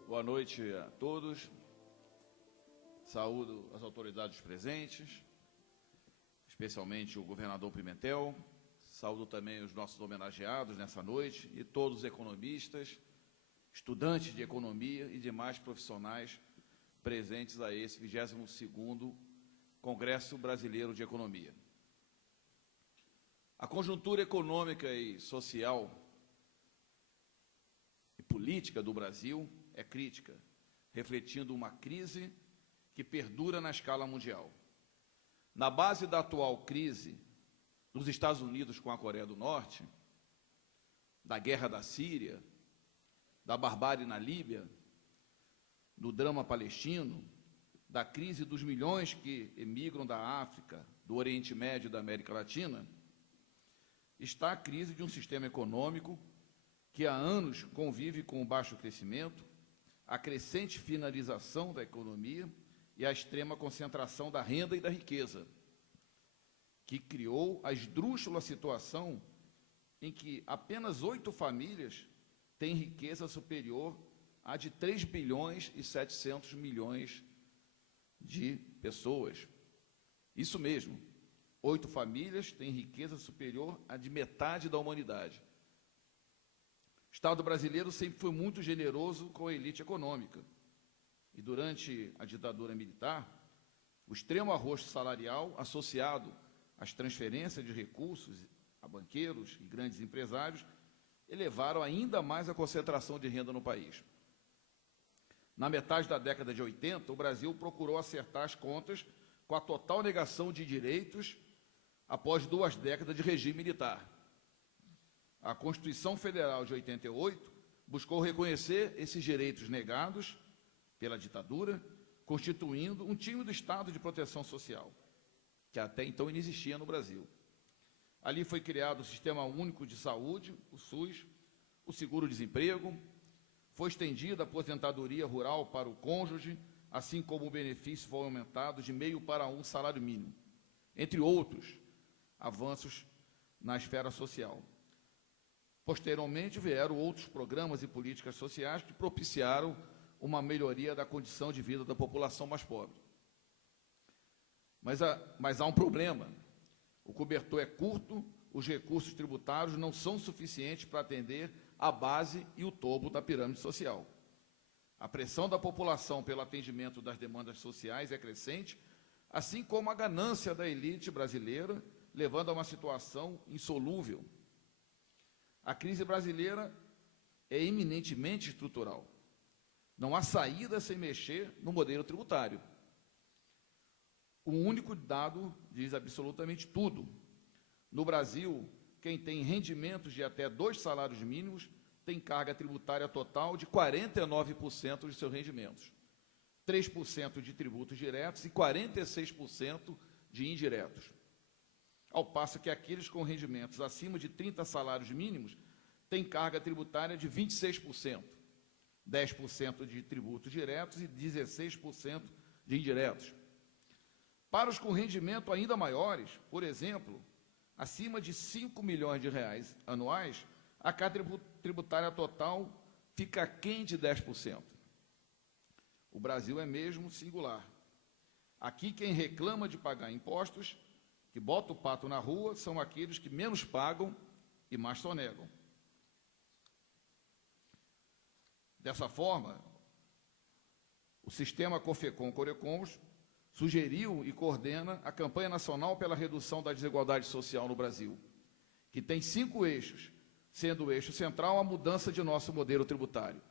Boa noite a todos. Saúdo as autoridades presentes, especialmente o governador Pimentel. Saúdo também os nossos homenageados nessa noite e todos os economistas, estudantes de economia e demais profissionais presentes a esse 22º Congresso Brasileiro de Economia. A conjuntura econômica e social e política do Brasil é crítica, refletindo uma crise que perdura na escala mundial. Na base da atual crise dos Estados Unidos com a Coreia do Norte, da guerra da Síria, da barbárie na Líbia, do drama palestino, da crise dos milhões que emigram da África, do Oriente Médio e da América Latina, está a crise de um sistema econômico que há anos convive com o baixo crescimento, a crescente finalização da economia e a extrema concentração da renda e da riqueza, que criou a esdrúxula situação em que apenas 8 famílias têm riqueza superior a de 3 bilhões e 700 milhões de pessoas. Isso mesmo, 8 famílias têm riqueza superior a de metade da humanidade. O Estado brasileiro sempre foi muito generoso com a elite econômica. E durante a ditadura militar, o extremo arroxo salarial associado às transferências de recursos a banqueiros e grandes empresários elevaram ainda mais a concentração de renda no país. Na metade da década de 80, o Brasil procurou acertar as contas com a total negação de direitos após 2 décadas de regime militar. A Constituição Federal de 88 buscou reconhecer esses direitos negados pela ditadura, constituindo um tímido Estado de proteção social, que até então não existia no Brasil. Ali foi criado o Sistema Único de Saúde, o SUS, o seguro-desemprego, foi estendida a aposentadoria rural para o cônjuge, assim como o benefício foi aumentado de meio para 1 salário mínimo, entre outros avanços na esfera social. Posteriormente, vieram outros programas e políticas sociais que propiciaram uma melhoria da condição de vida da população mais pobre. Mas há um problema. O cobertor é curto, os recursos tributários não são suficientes para atender a base e o topo da pirâmide social. A pressão da população pelo atendimento das demandas sociais é crescente, assim como a ganância da elite brasileira, levando a uma situação insolúvel. A crise brasileira é eminentemente estrutural. Não há saída sem mexer no modelo tributário. O único dado diz absolutamente tudo. No Brasil, quem tem rendimentos de até 2 salários mínimos tem carga tributária total de 49% de seus rendimentos, 3% de tributos diretos e 46% de indiretos. Ao passo que aqueles com rendimentos acima de 30 salários mínimos têm carga tributária de 26%, 10% de tributos diretos e 16% de indiretos. Para os com rendimento ainda maiores, por exemplo, acima de 5 milhões de reais anuais, a carga tributária total fica aquém de 10%. O Brasil é mesmo singular. Aqui quem reclama de pagar impostos, que bota o pato na rua, são aqueles que menos pagam e mais sonegam. Dessa forma, o sistema COFECOM-CORECONS sugeriu e coordena a campanha nacional pela redução da desigualdade social no Brasil, que tem 5 eixos, sendo o eixo central a mudança de nosso modelo tributário.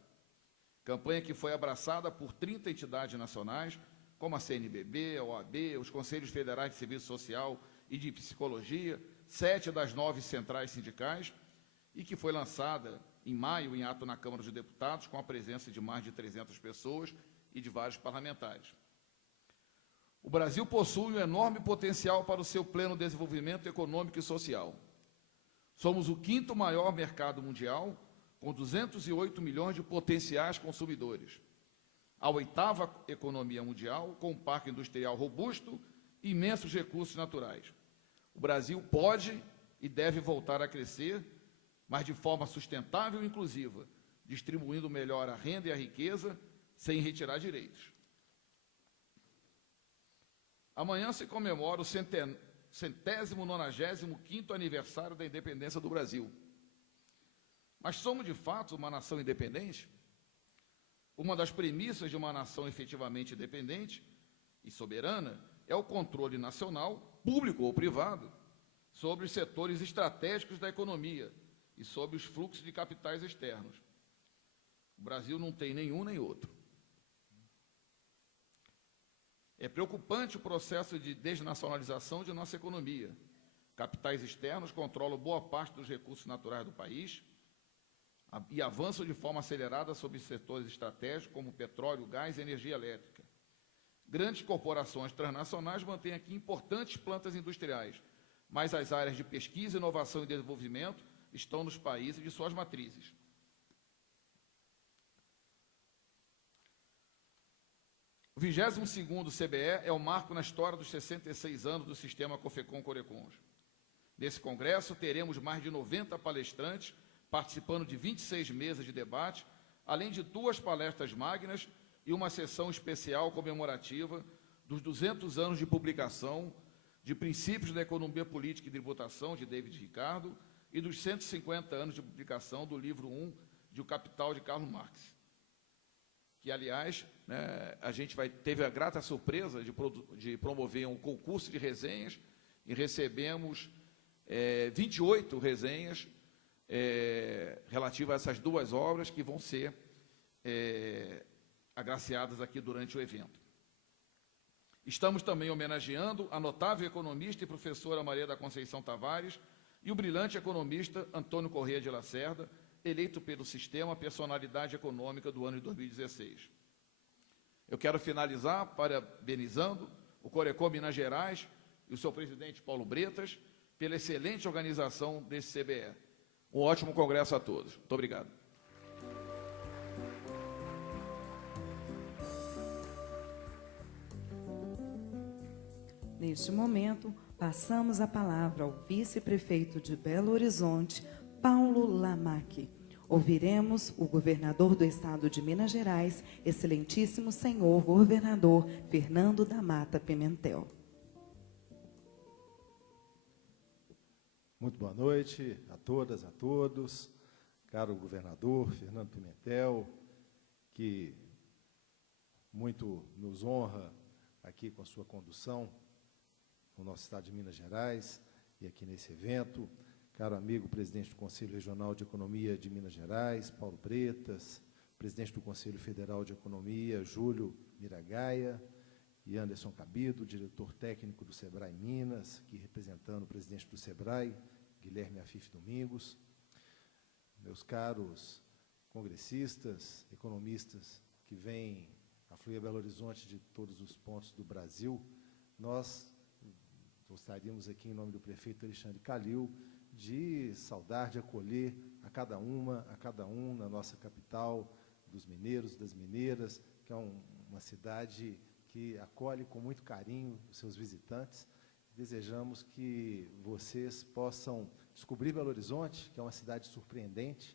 Campanha que foi abraçada por 30 entidades nacionais, como a CNBB, a OAB, os Conselhos Federais de Serviço Social e de Psicologia, 7 das 9 centrais sindicais, e que foi lançada em maio em ato na Câmara dos Deputados, com a presença de mais de 300 pessoas e de vários parlamentares. O Brasil possui um enorme potencial para o seu pleno desenvolvimento econômico e social. Somos o 5º maior mercado mundial, com 208 milhões de potenciais consumidores. A 8ª economia mundial, com um parque industrial robusto e imensos recursos naturais. O Brasil pode e deve voltar a crescer, mas de forma sustentável e inclusiva, distribuindo melhor a renda e a riqueza, sem retirar direitos. Amanhã se comemora o 195º aniversário da independência do Brasil. Mas somos, de fato, uma nação independente? Uma das premissas de uma nação efetivamente independente e soberana é o controle nacional, público ou privado, sobre os setores estratégicos da economia e sobre os fluxos de capitais externos. O Brasil não tem nenhum nem outro. É preocupante o processo de desnacionalização de nossa economia. Capitais externos controlam boa parte dos recursos naturais do país e avançam de forma acelerada sobre setores estratégicos como petróleo, gás e energia elétrica. Grandes corporações transnacionais mantêm aqui importantes plantas industriais, mas as áreas de pesquisa, inovação e desenvolvimento estão nos países de suas matrizes. O 22º CBE é o marco na história dos 66 anos do sistema COFECOM-CORECONS. Nesse congresso, teremos mais de 90 palestrantes participando de 26 mesas de debate, além de 2 palestras magnas e uma sessão especial comemorativa dos 200 anos de publicação de Princípios da Economia Política e Tributação, de David Ricardo, e dos 150 anos de publicação do livro 1 de O Capital, de Karl Marx. Que, aliás, a gente teve a grata surpresa de promover um concurso de resenhas e recebemos 28 resenhas relativas a essas 2 obras que vão ser agraciadas aqui durante o evento. Estamos também homenageando a notável economista e professora Maria da Conceição Tavares e o brilhante economista Antônio Corrêa de Lacerda, eleito pelo sistema Personalidade Econômica do ano de 2016. Eu quero finalizar parabenizando o CORECOM Minas Gerais e o seu presidente Paulo Bretas pela excelente organização desse CBE. Um ótimo congresso a todos. Muito obrigado. Neste momento, passamos a palavra ao vice-prefeito de Belo Horizonte, Paulo Lamaque. Ouviremos o governador do estado de Minas Gerais, excelentíssimo senhor governador Fernando da Mata Pimentel. Muito boa noite a todas, a todos. Caro governador Fernando Pimentel, que muito nos honra aqui com a sua condução no nosso estado de Minas Gerais e aqui nesse evento. Caro amigo presidente do Conselho Regional de Economia de Minas Gerais, Paulo Bretas, presidente do Conselho Federal de Economia, Júlio Miragaia, e Anderson Cabido, diretor técnico do SEBRAE Minas, aqui representando o presidente do SEBRAE, Guilherme Afif Domingos, meus caros congressistas, economistas que vêm afluir a Belo Horizonte de todos os pontos do Brasil, nós gostaríamos aqui, em nome do prefeito Alexandre Calil, de saudar, de acolher a cada um na nossa capital, dos mineiros, das mineiras, que é uma cidade que acolhe com muito carinho os seus visitantes. Desejamos que vocês possam descobrir Belo Horizonte, que é uma cidade surpreendente,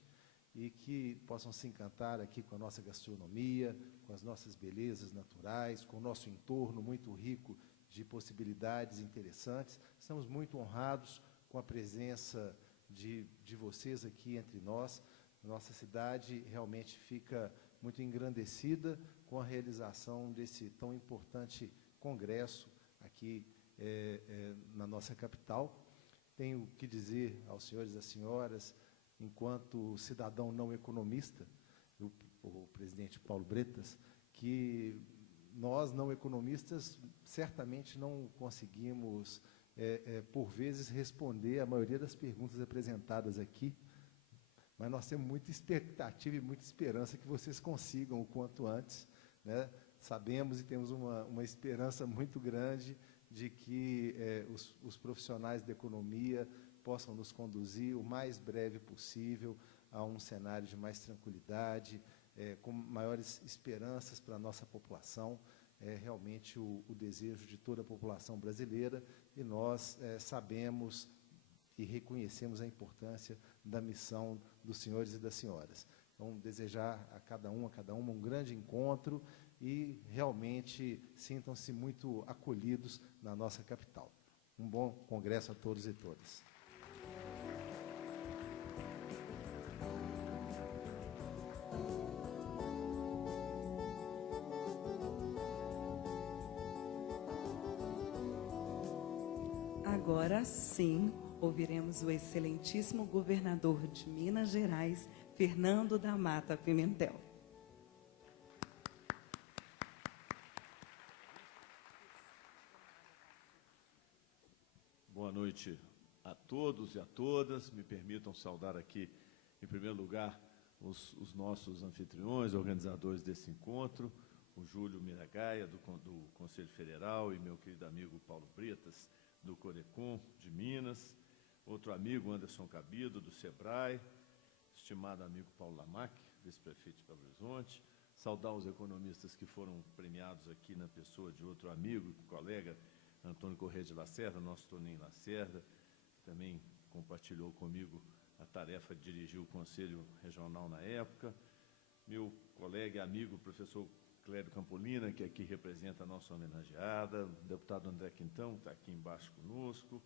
e que possam se encantar aqui com a nossa gastronomia, com as nossas belezas naturais, com o nosso entorno muito rico de possibilidades interessantes. Estamos muito honrados com a presença de vocês aqui entre nós. Nossa cidade realmente fica muito engrandecida com a realização desse tão importante congresso aqui na nossa capital. Tenho que dizer aos senhores e às senhoras, enquanto cidadão não economista, o presidente Paulo Bretas, que nós, não economistas, certamente não conseguimos, por vezes, responder a maioria das perguntas apresentadas aqui, mas nós temos muita expectativa e muita esperança que vocês consigam o quanto antes, né? Sabemos e temos uma esperança muito grande de que os profissionais da economia possam nos conduzir o mais breve possível a um cenário de mais tranquilidade, com maiores esperanças para a nossa população. É realmente o desejo de toda a população brasileira, e nós sabemos e reconhecemos a importância da missão dos senhores e das senhoras. Então, desejar a cada uma um grande encontro e realmente sintam-se muito acolhidos na nossa capital. Um bom congresso a todos e todas. Agora sim, ouviremos o excelentíssimo governador de Minas Gerais, Fernando da Mata Pimentel. Boa noite a todos e a todas. Me permitam saudar aqui, em primeiro lugar, os nossos anfitriões, organizadores desse encontro, o Júlio Miragaia, do Conselho Federal, e meu querido amigo Paulo Bretas, do Corecon, de Minas, outro amigo, Anderson Cabido, do SEBRAE, estimado amigo Paulo Lamac, vice-prefeito de Belo Horizonte, saudar os economistas que foram premiados aqui na pessoa de outro amigo e colega, Antônio Corrêa de Lacerda, nosso Toninho Lacerda, que também compartilhou comigo a tarefa de dirigir o Conselho Regional na época, meu colega e amigo, professor Clério Campolina, que aqui representa a nossa homenageada, o deputado André Quintão, que está aqui embaixo conosco,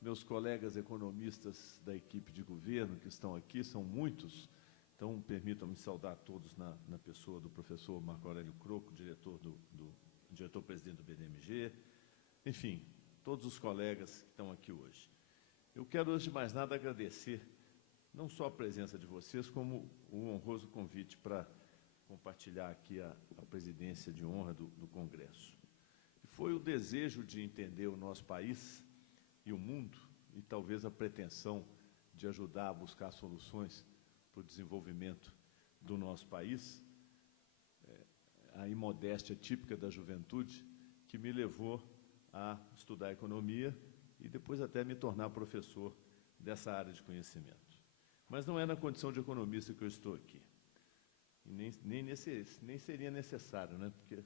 meus colegas economistas da equipe de governo que estão aqui, são muitos, então permitam-me saudar todos na pessoa do professor Marco Aurélio Croco, diretor-presidente do BDMG, enfim, todos os colegas que estão aqui hoje. Eu quero, antes de mais nada, agradecer não só a presença de vocês, como o honroso convite para compartilhar aqui a presidência de honra do Congresso. E foi o desejo de entender o nosso país e o mundo, e talvez a pretensão de ajudar a buscar soluções para o desenvolvimento do nosso país, a imodéstia típica da juventude, que me levou a estudar economia e depois até me tornar professor dessa área de conhecimento. Mas não é na condição de economista que eu estou aqui. E nem seria necessário, né? Porque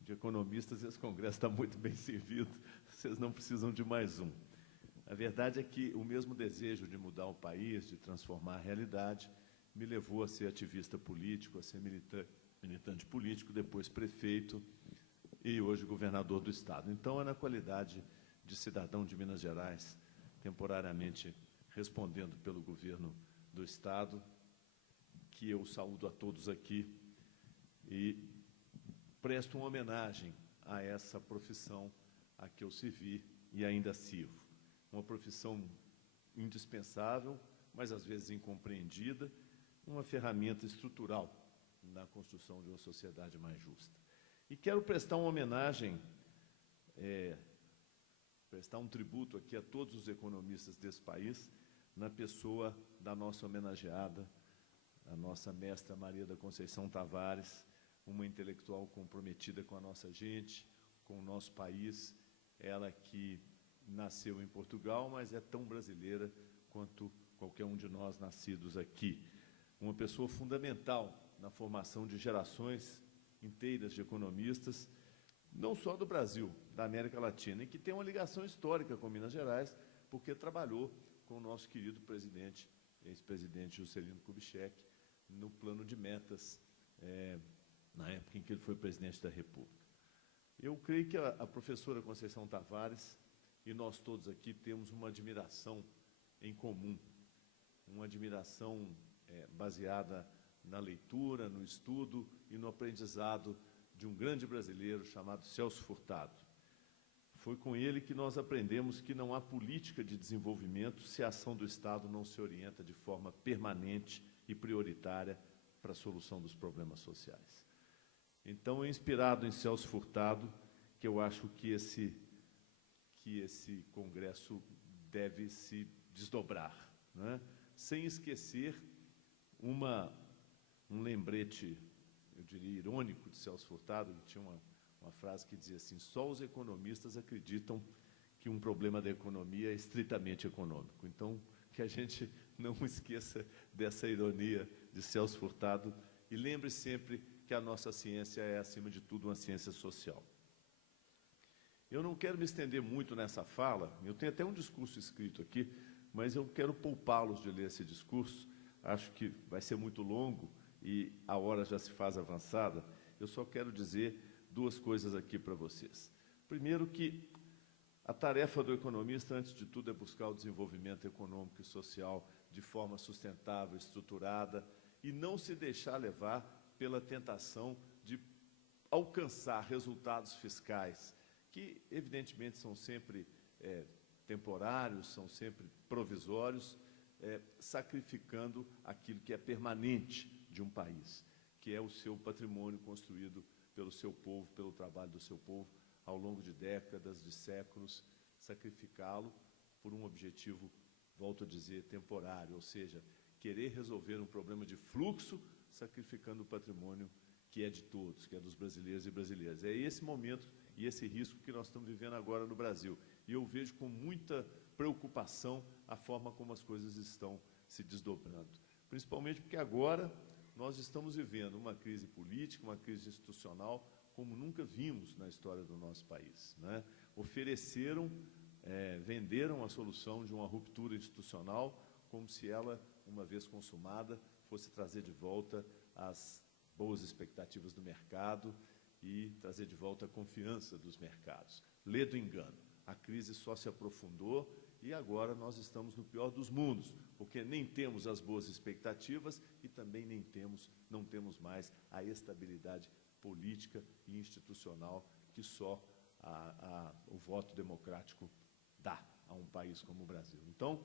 de economistas esse congresso está muito bem servido, vocês não precisam de mais um. A verdade é que o mesmo desejo de mudar o país, de transformar a realidade, me levou a ser ativista político, a ser militante político, depois prefeito e hoje governador do Estado. Então, é na qualidade de cidadão de Minas Gerais, temporariamente respondendo pelo governo do Estado, que eu saúdo a todos aqui e presto uma homenagem a essa profissão a que eu servi e ainda sirvo. Uma profissão indispensável, mas às vezes incompreendida, uma ferramenta estrutural na construção de uma sociedade mais justa. E quero prestar uma homenagem, prestar um tributo aqui a todos os economistas desse país, na pessoa da nossa homenageada, a nossa mestra Maria da Conceição Tavares, uma intelectual comprometida com a nossa gente, com o nosso país, ela que nasceu em Portugal, mas é tão brasileira quanto qualquer um de nós nascidos aqui. Uma pessoa fundamental na formação de gerações inteiras de economistas, não só do Brasil, da América Latina, e que tem uma ligação histórica com Minas Gerais, porque trabalhou com o nosso querido presidente, ex-presidente Juscelino Kubitschek, no plano de metas, na época em que ele foi presidente da República. Eu creio que a professora Conceição Tavares e nós todos aqui temos uma admiração em comum, uma admiração baseada na leitura, no estudo e no aprendizado de um grande brasileiro chamado Celso Furtado. Foi com ele que nós aprendemos que não há política de desenvolvimento se a ação do Estado não se orienta de forma permanente e prioritária para a solução dos problemas sociais. Então, inspirado em Celso Furtado, que eu acho que esse congresso deve se desdobrar, né? Sem esquecer um lembrete, eu diria, irônico de Celso Furtado, que tinha uma frase que dizia assim: só os economistas acreditam que um problema da economia é estritamente econômico. Então, que a gente não esqueça dessa ironia de Celso Furtado e lembre sempre que a nossa ciência é, acima de tudo, uma ciência social. Eu não quero me estender muito nessa fala, eu tenho até um discurso escrito aqui, mas eu quero poupá-los de ler esse discurso. Acho que vai ser muito longo e a hora já se faz avançada. Eu só quero dizer duas coisas aqui para vocês. Primeiro, que a tarefa do economista, antes de tudo, é buscar o desenvolvimento econômico e social de forma sustentável, estruturada, e não se deixar levar pela tentação de alcançar resultados fiscais, que, evidentemente, são sempre temporários, são sempre provisórios, sacrificando aquilo que é permanente de um país, que é o seu patrimônio construído pelo seu povo, pelo trabalho do seu povo, ao longo de décadas, de séculos, sacrificá-lo por um objetivo, volto a dizer, temporário, ou seja, querer resolver um problema de fluxo, sacrificando o patrimônio que é de todos, que é dos brasileiros e brasileiras. É esse momento e esse risco que nós estamos vivendo agora no Brasil. E eu vejo com muita preocupação a forma como as coisas estão se desdobrando. Principalmente porque agora nós estamos vivendo uma crise política, uma crise institucional, como nunca vimos na história do nosso país, né? Venderam a solução de uma ruptura institucional como se ela, uma vez consumada, fosse trazer de volta as boas expectativas do mercado e trazer de volta a confiança dos mercados. Lê do engano. A crise só se aprofundou e agora nós estamos no pior dos mundos, porque nem temos as boas expectativas e também não temos mais a estabilidade política e institucional que só o voto democrático dá a um país como o Brasil. Então,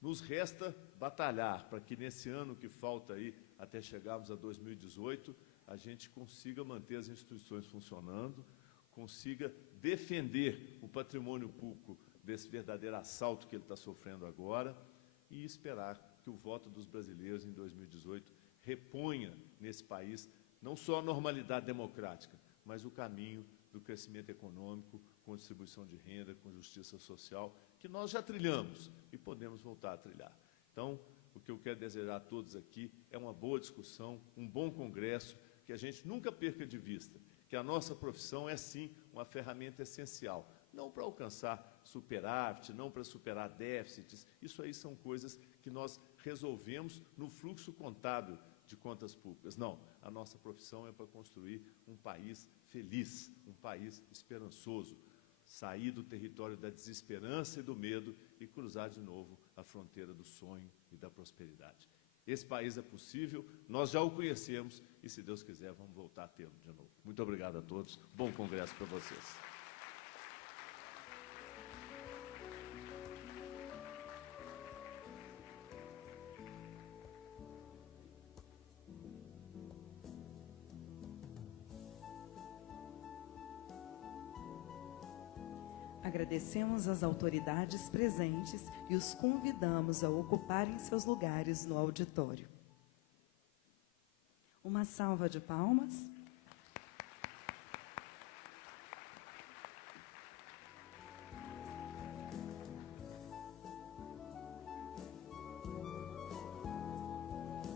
nos resta batalhar para que nesse ano que falta aí, até chegarmos a 2018, a gente consiga manter as instituições funcionando, consiga defender o patrimônio público desse verdadeiro assalto que ele está sofrendo agora e esperar que o voto dos brasileiros em 2018 reponha nesse país não só a normalidade democrática, mas o caminho do crescimento econômico, com distribuição de renda, com justiça social, que nós já trilhamos e podemos voltar a trilhar. Então, o que eu quero desejar a todos aqui é uma boa discussão, um bom congresso, que a gente nunca perca de vista que a nossa profissão é, sim, uma ferramenta essencial, não para alcançar superávit, não para superar déficits, isso aí são coisas que nós resolvemos no fluxo contábil de contas públicas. Não, a nossa profissão é para construir um país feliz, um país esperançoso, sair do território da desesperança e do medo e cruzar de novo a fronteira do sonho e da prosperidade. Esse país é possível, nós já o conhecemos e, se Deus quiser, vamos voltar a tê-lo de novo. Muito obrigado a todos, bom congresso para vocês. Agradecemos às autoridades presentes e os convidamos a ocuparem seus lugares no auditório. Uma salva de palmas.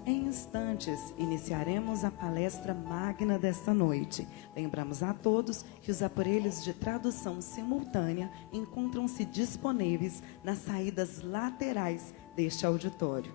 Em instantes, iniciaremos a palestra magna desta noite. Lembramos a todos que os aparelhos de tradução simultânea encontram-se disponíveis nas saídas laterais deste auditório.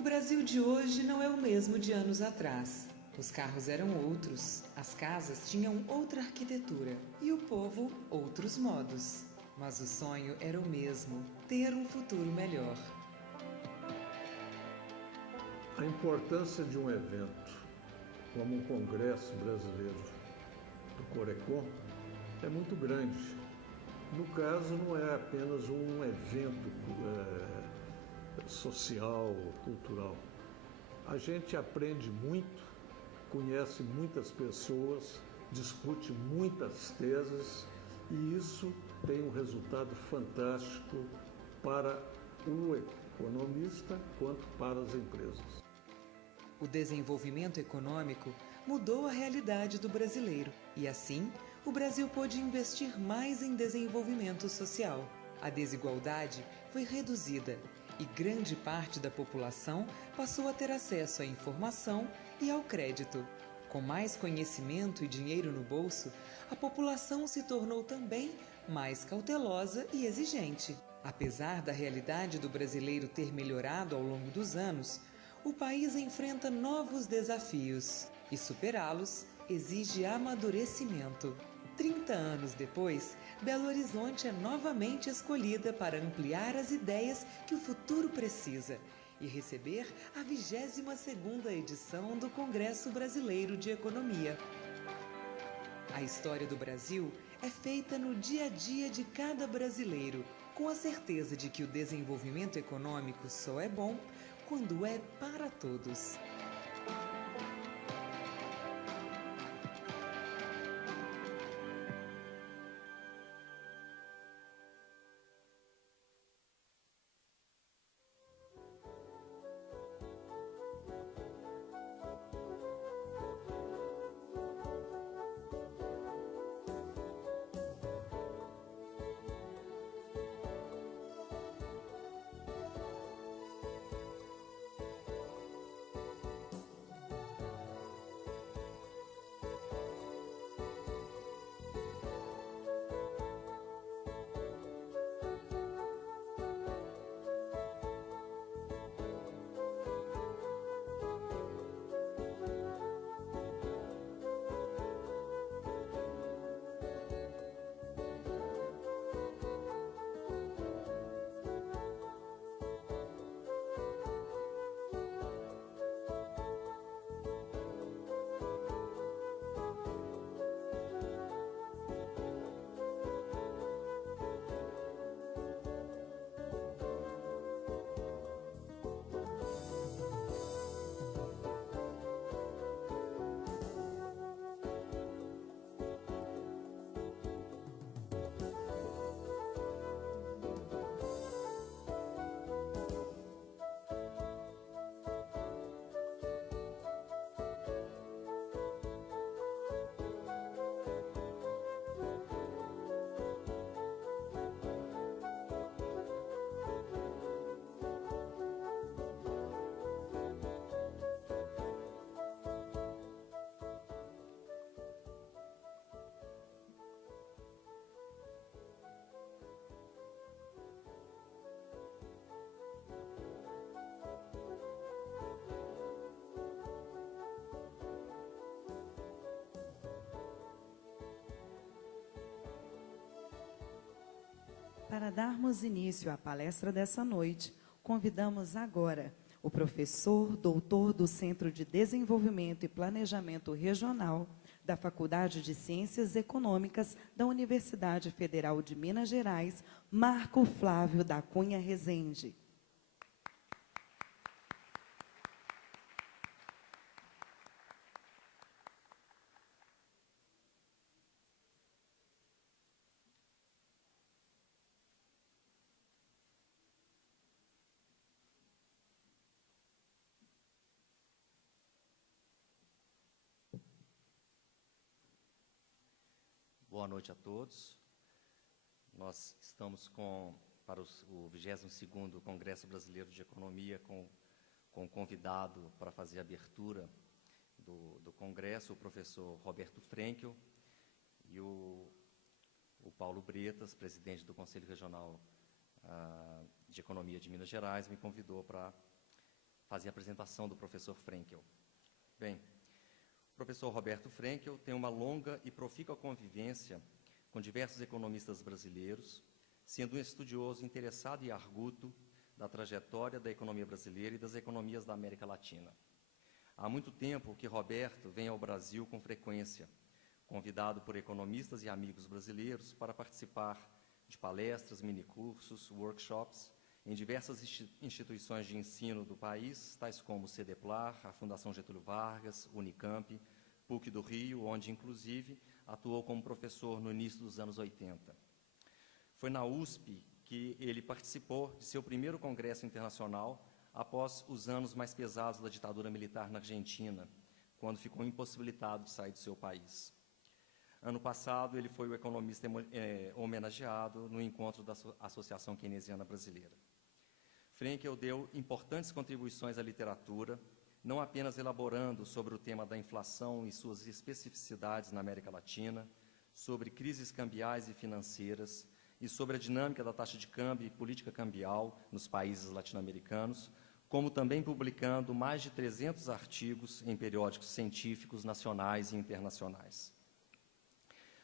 O Brasil de hoje não é o mesmo de anos atrás. Os carros eram outros, as casas tinham outra arquitetura e o povo outros modos. Mas o sonho era o mesmo, ter um futuro melhor. A importância de um evento como o Congresso Brasileiro do Corecon é muito grande. No caso, não é apenas um evento social, cultural. A gente aprende muito, conhece muitas pessoas, discute muitas teses e isso tem um resultado fantástico para o economista quanto para as empresas. O desenvolvimento econômico mudou a realidade do brasileiro e, assim, o Brasil pôde investir mais em desenvolvimento social. A desigualdade foi reduzida e grande parte da população passou a ter acesso à informação e ao crédito. Com mais conhecimento e dinheiro no bolso, a população se tornou também mais cautelosa e exigente. Apesar da realidade do brasileiro ter melhorado ao longo dos anos, o país enfrenta novos desafios e superá-los exige amadurecimento. 30 anos depois, Belo Horizonte é novamente escolhida para ampliar as ideias que o futuro precisa e receber a 22ª edição do Congresso Brasileiro de Economia. A história do Brasil é feita no dia a dia de cada brasileiro, com a certeza de que o desenvolvimento econômico só é bom quando é para todos. Para darmos início à palestra dessa noite, convidamos agora o professor, doutor do Centro de Desenvolvimento e Planejamento Regional da Faculdade de Ciências Econômicas da Universidade Federal de Minas Gerais, Marco Flávio da Cunha Rezende. Boa noite a todos. Nós estamos para o 22º Congresso Brasileiro de Economia com um convidado para fazer a abertura do Congresso, o professor Roberto Frenkel, e o Paulo Bretas, presidente do Conselho Regional de Economia de Minas Gerais, me convidou para fazer a apresentação do professor Frenkel. Bem, o professor Roberto Frenkel tem uma longa e profícua convivência com diversos economistas brasileiros, sendo um estudioso interessado e arguto da trajetória da economia brasileira e das economias da América Latina. Há muito tempo que Roberto vem ao Brasil com frequência, convidado por economistas e amigos brasileiros para participar de palestras, minicursos, workshops em diversas instituições de ensino do país, tais como o CEDEPLAR, a Fundação Getúlio Vargas, Unicamp, PUC do Rio, onde, inclusive, atuou como professor no início dos anos 80. Foi na USP que ele participou de seu primeiro congresso internacional após os anos mais pesados da ditadura militar na Argentina, quando ficou impossibilitado de sair do seu país. Ano passado, ele foi o economista homenageado no encontro da Associação Keynesiana Brasileira. Frenkel deu importantes contribuições à literatura, não apenas elaborando sobre o tema da inflação e suas especificidades na América Latina, sobre crises cambiais e financeiras e sobre a dinâmica da taxa de câmbio e política cambial nos países latino-americanos, como também publicando mais de 300 artigos em periódicos científicos nacionais e internacionais.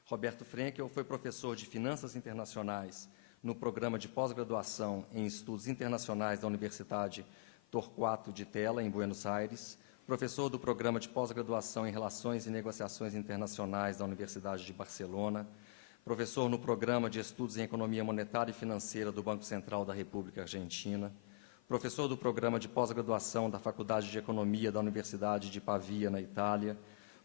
Roberto Frenkel foi professor de Finanças Internacionais no programa de pós-graduação em Estudos Internacionais da Universidade Torquato de Tella, em Buenos Aires, professor do programa de pós-graduação em Relações e Negociações Internacionais da Universidade de Barcelona, professor no programa de Estudos em Economia Monetária e Financeira do Banco Central da República Argentina, professor do programa de pós-graduação da Faculdade de Economia da Universidade de Pavia, na Itália,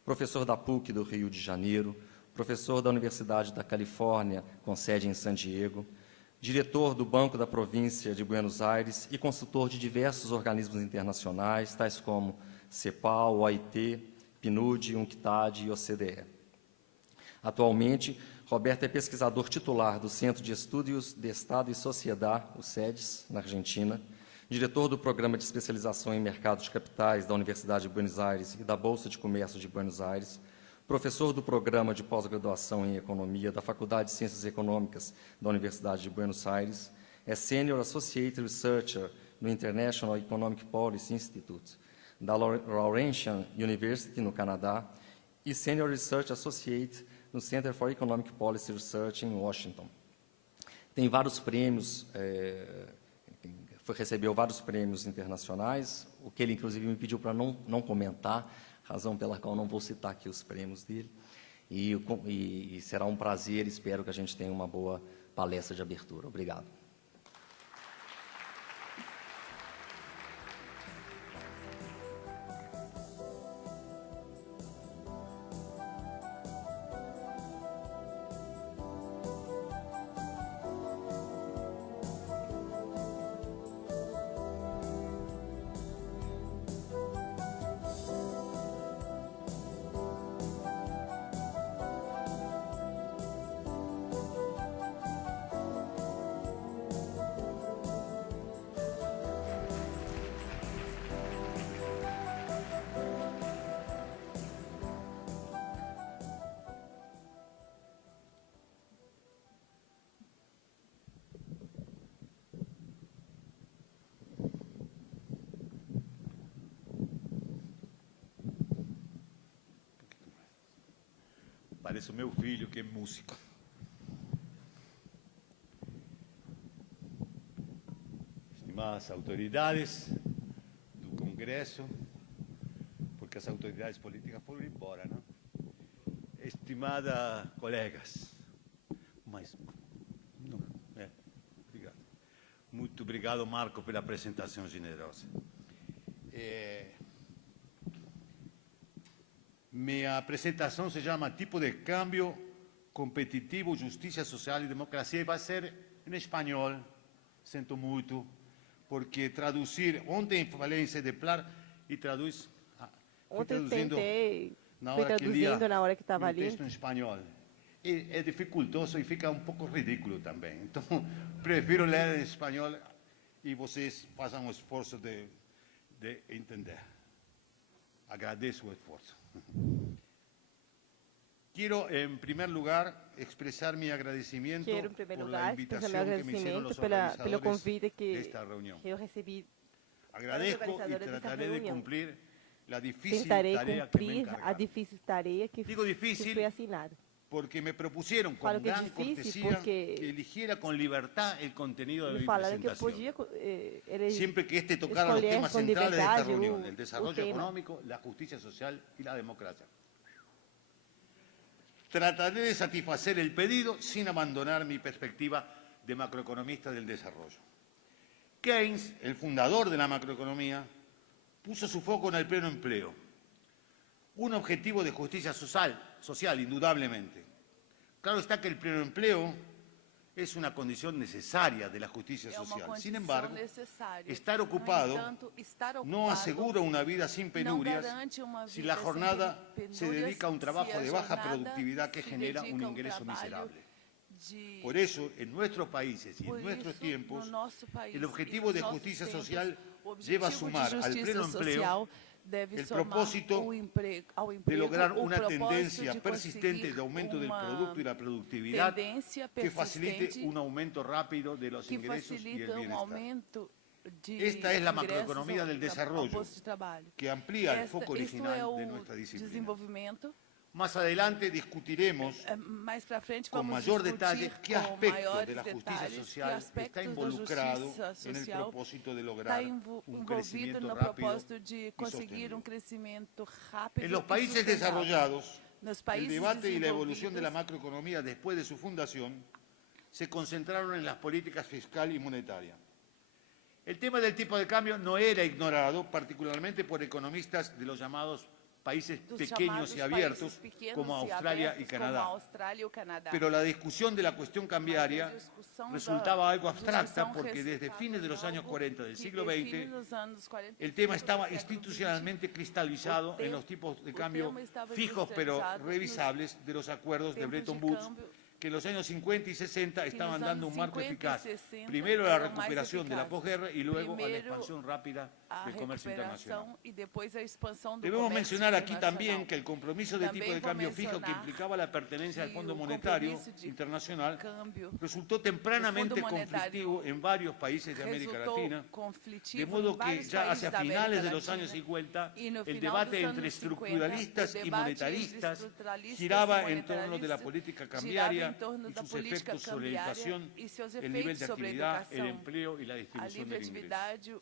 professor da PUC do Rio de Janeiro, professor da Universidade da Califórnia, com sede em San Diego, diretor do Banco da Província de Buenos Aires e consultor de diversos organismos internacionais, tais como CEPAL, OIT, PNUD, UNCTAD e OCDE. Atualmente, Roberto é pesquisador titular do Centro de Estudos de Estado e Sociedade, o CEDES, na Argentina, diretor do Programa de Especialização em Mercados de Capitais da Universidade de Buenos Aires e da Bolsa de Comércio de Buenos Aires, professor do Programa de Pós-Graduação em Economia da Faculdade de Ciências Econômicas da Universidade de Buenos Aires, é Senior Associate Researcher no International Economic Policy Institute da Laurentian University, no Canadá, e Senior Research Associate no Center for Economic Policy Research em Washington. Tem vários prêmios, recebeu vários prêmios internacionais, o que ele, inclusive, me pediu para não comentar, razão pela qual não vou citar aqui os prêmios dele. E será um prazer, espero que a gente tenha uma boa palestra de abertura. Obrigado. Parece o meu filho, que é músico. Estimadas autoridades do Congresso, porque as autoridades políticas foram embora, não? Estimadas colegas, obrigado. Muito obrigado, Marco, pela apresentação generosa. Minha apresentação se chama Tipo de Câmbio Competitivo, Justiça Social e Democracia, e vai ser em espanhol. Sinto muito, porque traduzir... Ontem falei em CEDEPLAR e traduz... Ontem tentei, fui traduzindo na hora que estava ali. Texto em espanhol. É dificultoso e fica um pouco ridículo também. Então, prefiro ler em espanhol e vocês façam um esforço de entender. Agradeço o esforço. Quiero, en primer lugar, expresar mi agradecimiento por la invitación que me hicieron los organizadores de esta reunión. Eu recebi Agradezco y trataré de cumplir la difícil Tentarei tarea que me cumprir a encargaron. difícil tarefa que Digo difícil foi assinada. Porque me propusieron con Falo que é gran difícil cortesía porque que eligiera con libertad el contenido de Me mi falaram que eu presentación. podia Siempre que este tocara los escolher temas com centrales de esta liberdade reunión, o el desarrollo tema. económico, la justicia social y la democracia. Trataré de satisfacer el pedido sin abandonar mi perspectiva de macroeconomista del desarrollo. Keynes, el fundador de la macroeconomía, puso su foco en el pleno empleo, un objetivo de justicia social, indudablemente. Claro está que el pleno empleo es una condición necesaria de la justicia social. Sin embargo, estar ocupado no asegura una vida sin penurias si la jornada se dedica a un trabajo de baja productividad que genera un ingreso miserable. Por eso, en nuestros países y en nuestros tiempos, el objetivo de justicia social lleva a sumar al pleno empleo el propósito de lograr una tendencia persistente de aumento del producto y la productividad que facilite un aumento rápido de los ingresos y el bienestar. Esta es la macroeconomía del desarrollo, que amplía el foco original de nuestra disciplina. Más adelante discutiremos con mayor detalle qué aspecto de la justicia social está involucrado en el propósito de lograr un crecimiento rápido y sostenido. En los países desarrollados, el debate y la evolución de la macroeconomía después de su fundación se concentraron en las políticas fiscal y monetaria. El tema del tipo de cambio no era ignorado, particularmente por economistas de los llamados países pequeños y abiertos como Australia y Canadá. Pero la discusión de la cuestión cambiaria resultaba algo abstracta porque desde fines de los años 40 del siglo XX el tema estaba institucionalmente cristalizado en los tipos de cambio fijos pero revisables de los acuerdos de Bretton Woods, que en los años 50 y 60 estaban dando un marco eficaz, primero a la recuperación de la posguerra y luego a la expansión rápida del comercio internacional. Debemos mencionar aquí también que el compromiso de tipo de cambio fijo que implicaba la pertenencia al Fondo Monetario Internacional resultó tempranamente conflictivo en varios países de América Latina, de modo que ya hacia finales de los años 50 el debate entre estructuralistas y monetaristas giraba en torno de la política cambiaria y sus efectos sobre la inflación, el nivel de actividad, el empleo y la distribución del ingreso.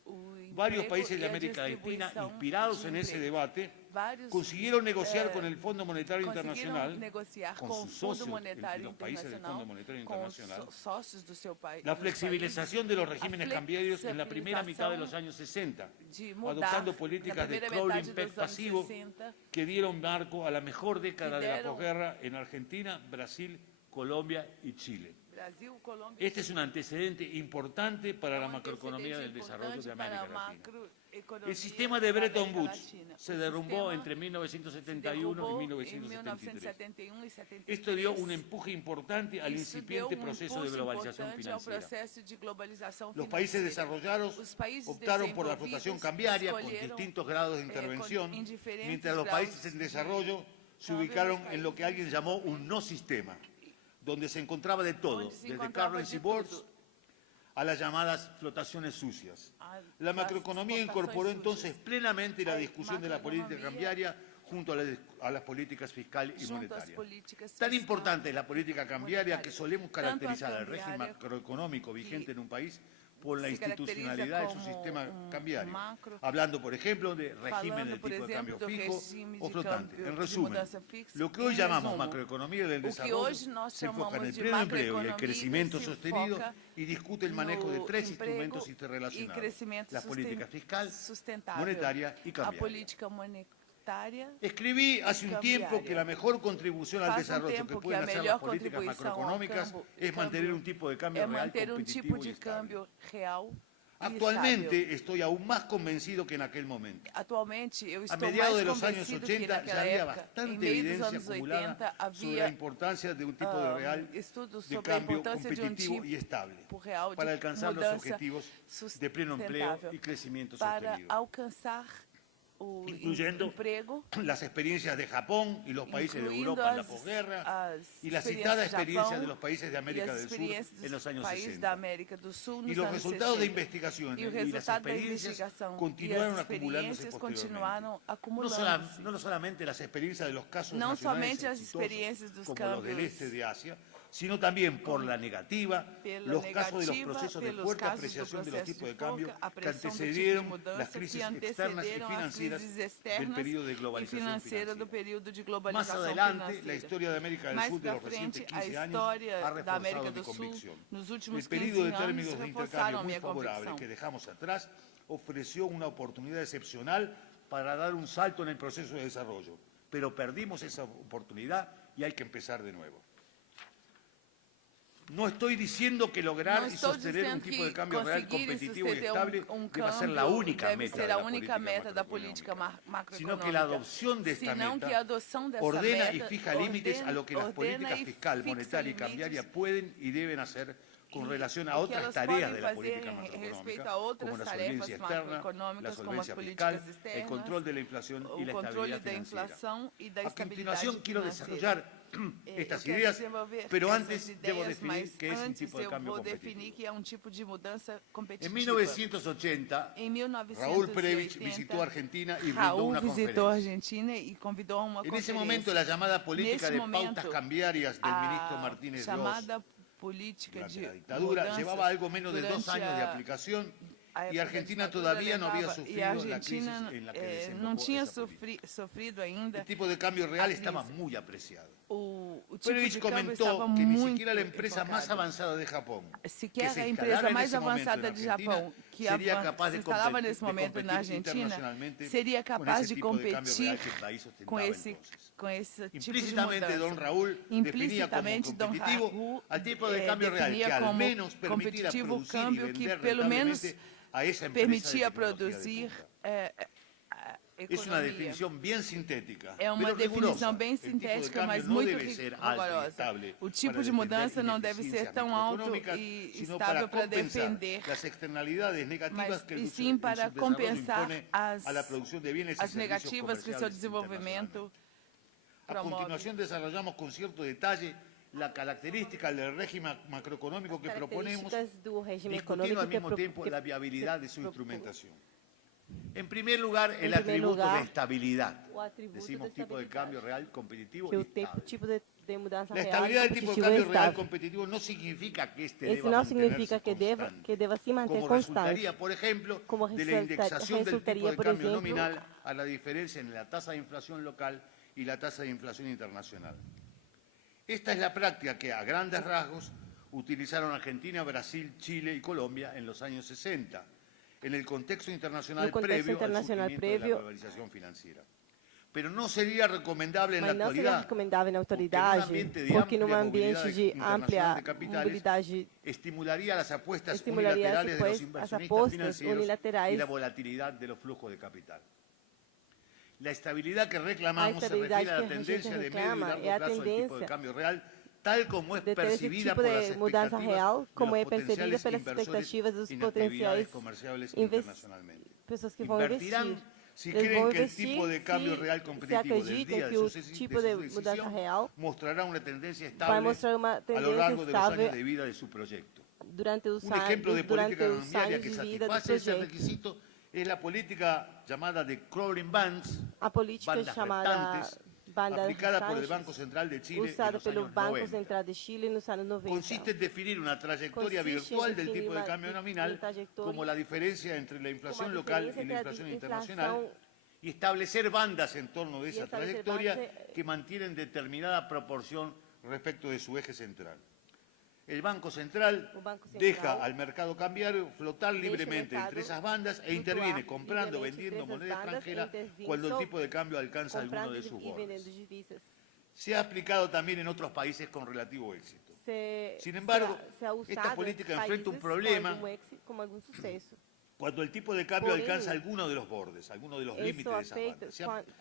Varios países de América Latina, inspirados en ese debate, consiguieron negociar con el Fondo Monetario Internacional, con sus socios en los países del Fondo Monetario Internacional, la flexibilización de los regímenes cambiarios en la primera mitad de los años 60, adoptando políticas de crawling peg pasivo que dieron marco a la mejor década de la posguerra en Argentina, Brasil, Colombia y Chile. Este es un antecedente importante para la macroeconomía del desarrollo de América Latina. El sistema de Bretton Woods se derrumbó entre 1971 y 1973. Esto dio un empuje importante al incipiente proceso de globalización financiera. Los países desarrollados optaron por la flotación cambiaria con distintos grados de intervención, mientras los países en desarrollo se ubicaron en lo que alguien llamó un no sistema, donde se encontraba de todo, desde currency boards a las llamadas flotaciones sucias. La macroeconomía incorporó entonces plenamente la discusión de la política cambiaria junto a las políticas fiscal y monetarias. Tan importante es la política cambiaria que solemos caracterizar al régimen macroeconómico vigente en un país por la institucionalidad de su sistema cambiario, hablando, por ejemplo, de régimen de tipo de cambio fijo o flotante. En resumen, lo que hoy llamamos macroeconomía del desarrollo se enfoca en el pleno empleo y el crecimiento sostenido y discute el manejo de tres instrumentos interrelacionados: la política fiscal, monetaria y cambiaria. Escribí hace un tiempo que la mejor contribución al desarrollo que pueden hacer las políticas macroeconómicas es mantener un tipo de cambio real competitivo y estable. Actualmente estoy aún más convencido que en aquel momento. A mediados de los años 80 ya había bastante evidencia acumulada sobre la importancia de un tipo de real de cambio competitivo y estable para alcanzar los objetivos de pleno empleo y crecimiento sostenido. incluyendo emprego, las experiencias de Japón y los países de Europa en la posguerra y la citada experiencia de los países de América del Sur en los años 60. Y los resultados de investigación y las experiencias continuaron acumulándose posteriormente. No solamente las experiencias de los casos nacionales exitosos, como los del este de Asia, sino también por la negativa, los casos de los procesos de fuerte apreciación de los tipos de cambio que antecedieron las crisis externas y financieras del periodo de globalización financiera. Más adelante, la historia de América del Sur de los recientes 15 años ha reforzado mi convicción. El periodo de términos de intercambio muy favorable que dejamos atrás ofreció una oportunidad excepcional para dar un salto en el proceso de desarrollo, pero perdimos esa oportunidad y hay que empezar de nuevo. No estoy diciendo que lograr y sostener un tipo de cambio real competitivo y estable deba ser la única meta de la política macroeconómica, sino que la adopción de esta meta ordena y fija límites a lo que las políticas fiscal, monetaria y cambiaria pueden y deben hacer con relación a otras tareas de la política macroeconómica, como la solvencia externa, la solvencia fiscal, el control de la inflación y la estabilidad financiera. A continuación quiero desarrollar estas ideas, pero antes debo definir qué es un tipo de cambio competitivo. En 1980, Raúl Prebisch visitó Argentina y brindó una conferencia. En ese momento, la llamada política de pautas cambiarias del ministro Martínez Gross durante la dictadura llevaba algo menos de 2 años de aplicación y Argentina todavía no había sufrido la crisis en la que desembocó esa política. El tipo de cambio real estaba muy apreciado. Prebisch comentó que ni siquiera la empresa más avanzada de Japón, que se instalaba en ese momento en Argentina, sería capaz de competir internacionalmente seria capaz de competir com esse Implícitamente, don Raúl definía como competitivo al tipo de cambio real que al menos permitiera producir y vender rentablemente a esa empresa de tecnología de punta. Es una definição bem sintética. É uma definição bem sintética, mas muito rigorosa. O tipo de mudança não deve ser tão alto e estável para defender, mas e sim para compensar as negativas que o seu desenvolvimento promove. A continuação, desarrollamos com certo detalhe la característica del régimen macroeconómico que proponemos, discutiendo al mismo tiempo la viabilidad de su instrumentación. En primer lugar, el atributo de estabilidad. Decimos tipo de cambio real competitivo y estable. La estabilidad del tipo de cambio real competitivo no significa que este deba mantenerse constante, como resultaría, por ejemplo, de la indexación del tipo de cambio nominal a la diferencia en la tasa de inflación local y la tasa de inflación internacional. Esta es la práctica que, a grandes rasgos, utilizaron Argentina, Brasil, Chile y Colombia en los años 60, en el contexto internacional previo al surgimiento de la globalización financiera. Pero no sería recomendable en la actualidad, porque en un ambiente de amplia movilidad estimularía las apuestas unilaterales de los inversionistas financieros y la volatilidad de los flujos de capital. La estabilidad que reclamamos se refiere a la tendencia de medio y largo plazo del tipo de cambio real, tal como es percibida por las expectativas de los potenciales inversores en actividades comerciales internacionalmente. Si creen que el tipo de cambio real competitivo del día de su decisión mostrará una tendencia estable a lo largo de los años de vida de su proyecto. Un ejemplo de política cambiaria que satisface ese requisito es la política llamada de crawling bands, bandas restantes, aplicada por el Banco Central de Chile en los años 90. Consiste en definir una trayectoria virtual del tipo de cambio nominal como la diferencia entre la inflación local y la inflación internacional y establecer bandas en torno de esa trayectoria que mantienen determinada proporción respecto de su eje central. El Banco Central deja al mercado cambiario flotar libremente entre esas bandas e interviene comprando o vendiendo moneda extranjera cuando el tipo de cambio alcanza alguno de sus bordes. Se ha aplicado también en otros países con relativo éxito. Sin embargo, esta política enfrenta un problema cuando el tipo de cambio alcanza alguno de los bordes, alguno de los límites de esas bandas.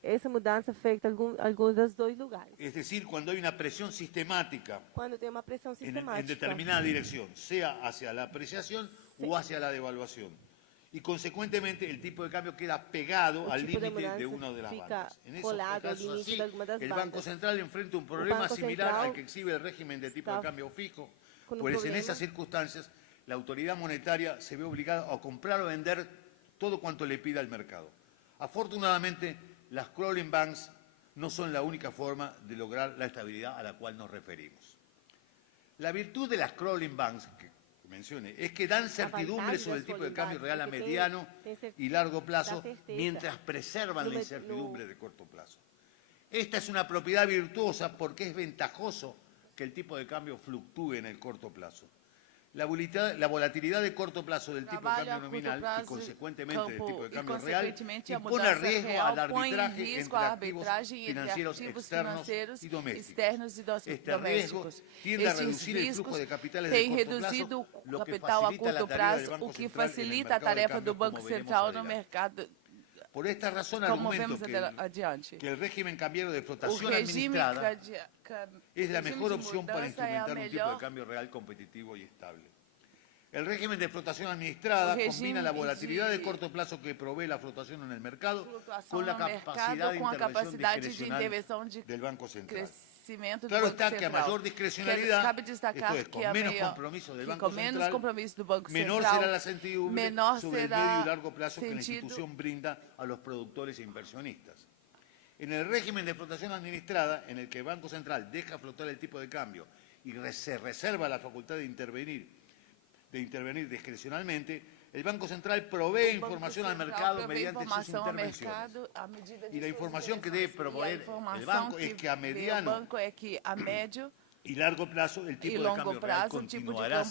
Essa mudança afeta alguns dos dois lugares. Es decir, cuando hay una presión sistemática en determinada dirección, sea hacia la apreciación o hacia la devaluación. y consecuentemente el tipo de cambio queda pegado al límite de una de las bandas. En esos casos así, el Banco Central enfrenta un problema similar al que exhibe el régimen de tipo de cambio fijo, pues en esas circunstancias la autoridad monetaria se ve obligada a comprar o vender todo cuanto le pida el mercado. Afortunadamente, las crawling banks no son la única forma de lograr la estabilidad a la cual nos referimos. La virtud de las crawling banks que mencioné es que dan certidumbre sobre el tipo de cambio real a mediano y largo plazo mientras preservan la incertidumbre de corto plazo. Esta es una propiedad virtuosa porque es ventajoso que el tipo de cambio fluctúe en el corto plazo. La volatilidad de corto plazo del tipo de cambio nominal y consecuentemente del tipo de cambio real impone riesgo al arbitraje entre activos financieros externos y domésticos. Este riesgo tiende a reducir el flujo de capitales de corto plazo, lo que facilita la tarefa del Banco Central no mercado. Por esta razón argumento que el régimen cambiario de flotación administrada es la mejor opción para instrumentar un tipo de cambio real competitivo y estable. El régimen de flotación administrada combina la volatilidad de corto plazo que provee la flotación en el mercado con la capacidad de intervención discrecional del Banco Central. Claro está que a mayor discrecionalidad, esto es, con menos compromiso del Banco Central, menor será la certidumbre sobre el medio y largo plazo que la institución brinda a los productores e inversionistas. En el régimen de flotación administrada, en el que el Banco Central deja flotar el tipo de cambio y se reserva la facultad de intervenir discrecionalmente, el Banco Central provee información al mercado mediante sus intervenciones. Y la información que debe proveer el banco es que a mediano y largo plazo el tipo de cambio real continuará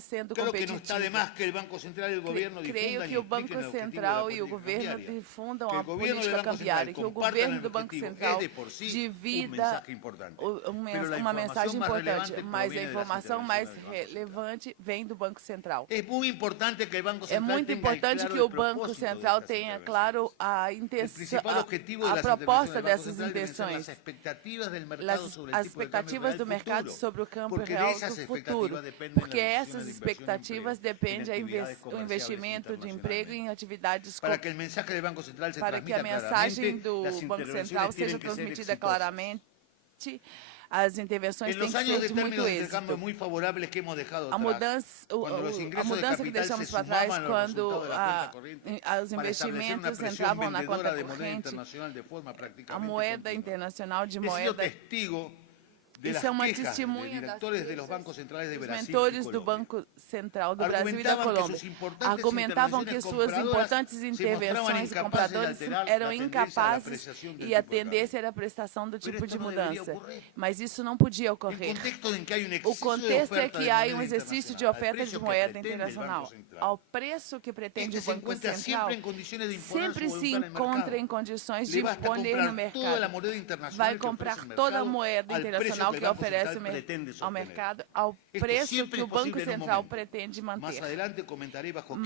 siendo competitivo. Creo que no está de más que el Banco Central y el gobierno difundan y expliquen el objetivo de la política cambiaria. Que el gobierno del Banco Central compartan el objetivo es de por sí un mensaje importante. Uma mensagem importante, mas a informação mais relevante vem do Banco Central. É muito importante que o Banco Central tenha claro a intenção, a proposta dessas intenções, as expectativas do mercado sobre o campo real do futuro, porque essas expectativas dependem do investimento de emprego em atividades para que a mensagem do Banco Central seja transmitida claramente. As intervenções têm que ser de muito êxito. A mudança que deixamos para trás quando os investimentos entravam na conta corrente, a moeda internacional de moeda. Isso é uma testemunha dos mentores do Banco Central do Brasil e da Colômbia. Argumentavam que suas importantes intervenções e compradores eram incapazes e a tendência era a prestação do tipo de mudança. Mas isso não podia ocorrer. O contexto é que há um exercício de oferta de moeda internacional. Ao preço que pretende o Banco Central, sempre se encontra em condições de poner no mercado. Vai comprar toda a moeda internacional que oferece ao mercado ao preço que o Banco Central pretende manter.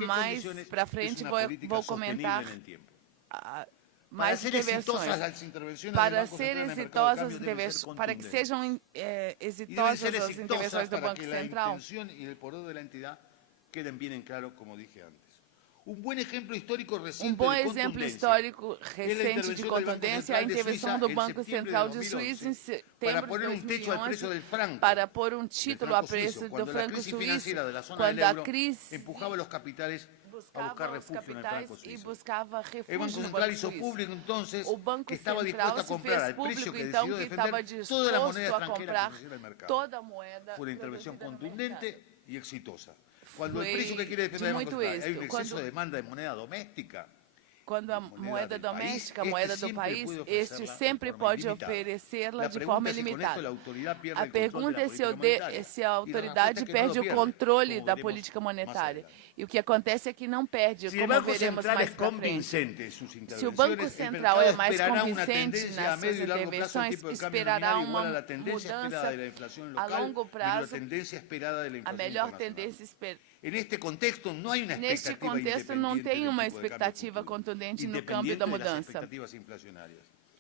Mais para frente vou comentar mais intervenções. Para ser exitosas, para que sejam exitosas as intervenções do Banco Central, queden bien en claro, como dije antes. Um bom exemplo histórico recente de contundência é a intervenção do Banco Central de Suíça em setembro de 2011 para pôr um título a preço do franco suíço quando a crise empujava os capitais a buscar refugio en el franco suizo. Buscava refúgio el Banco Central hizo público entonces que estaba dispuesto a comprar al precio que então, decidió defender toda la moneda extranjera que ofreciera el mercado. Fue una intervención contundente y exitosa. Cuando el precio que quiere defender el Banco Central hay un exceso de demanda de moneda doméstica, quando a moeda doméstica, a moeda do país, este sempre pode oferecê-la de forma ilimitada. A pergunta é se a autoridade perde o controle da política monetária. E o que acontece é que não perde, como veremos mais para frente. Se o Banco Central é mais convincente nas suas intervenções, esperará uma mudança a longo prazo, a melhor tendência esperada. Neste contexto, não tem uma expectativa contundente no câmbio da mudança.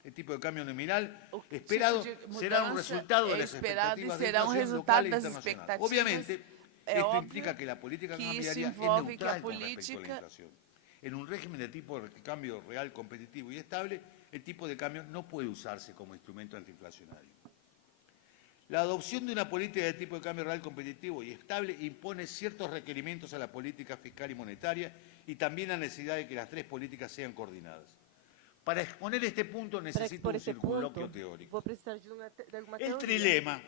O tipo de câmbio nominal esperado será um resultado das expectativas de inflação global e internacional. Obviamente, Esto óbvio implica que la política que isso cambiaria es envolve que a neutral con respecto a la política inflación. En un régimen de tipo de cambio real, competitivo y estable, el tipo de cambio no puede usarse como instrumento antiinflacionario. La adopción de una política de tipo de cambio real, competitivo y estable impone ciertos requerimientos a la política fiscal y monetaria y también la necesidad de que las tres políticas sean coordinadas. Para exponer este punto necesito un circunloquio teórico. El trilema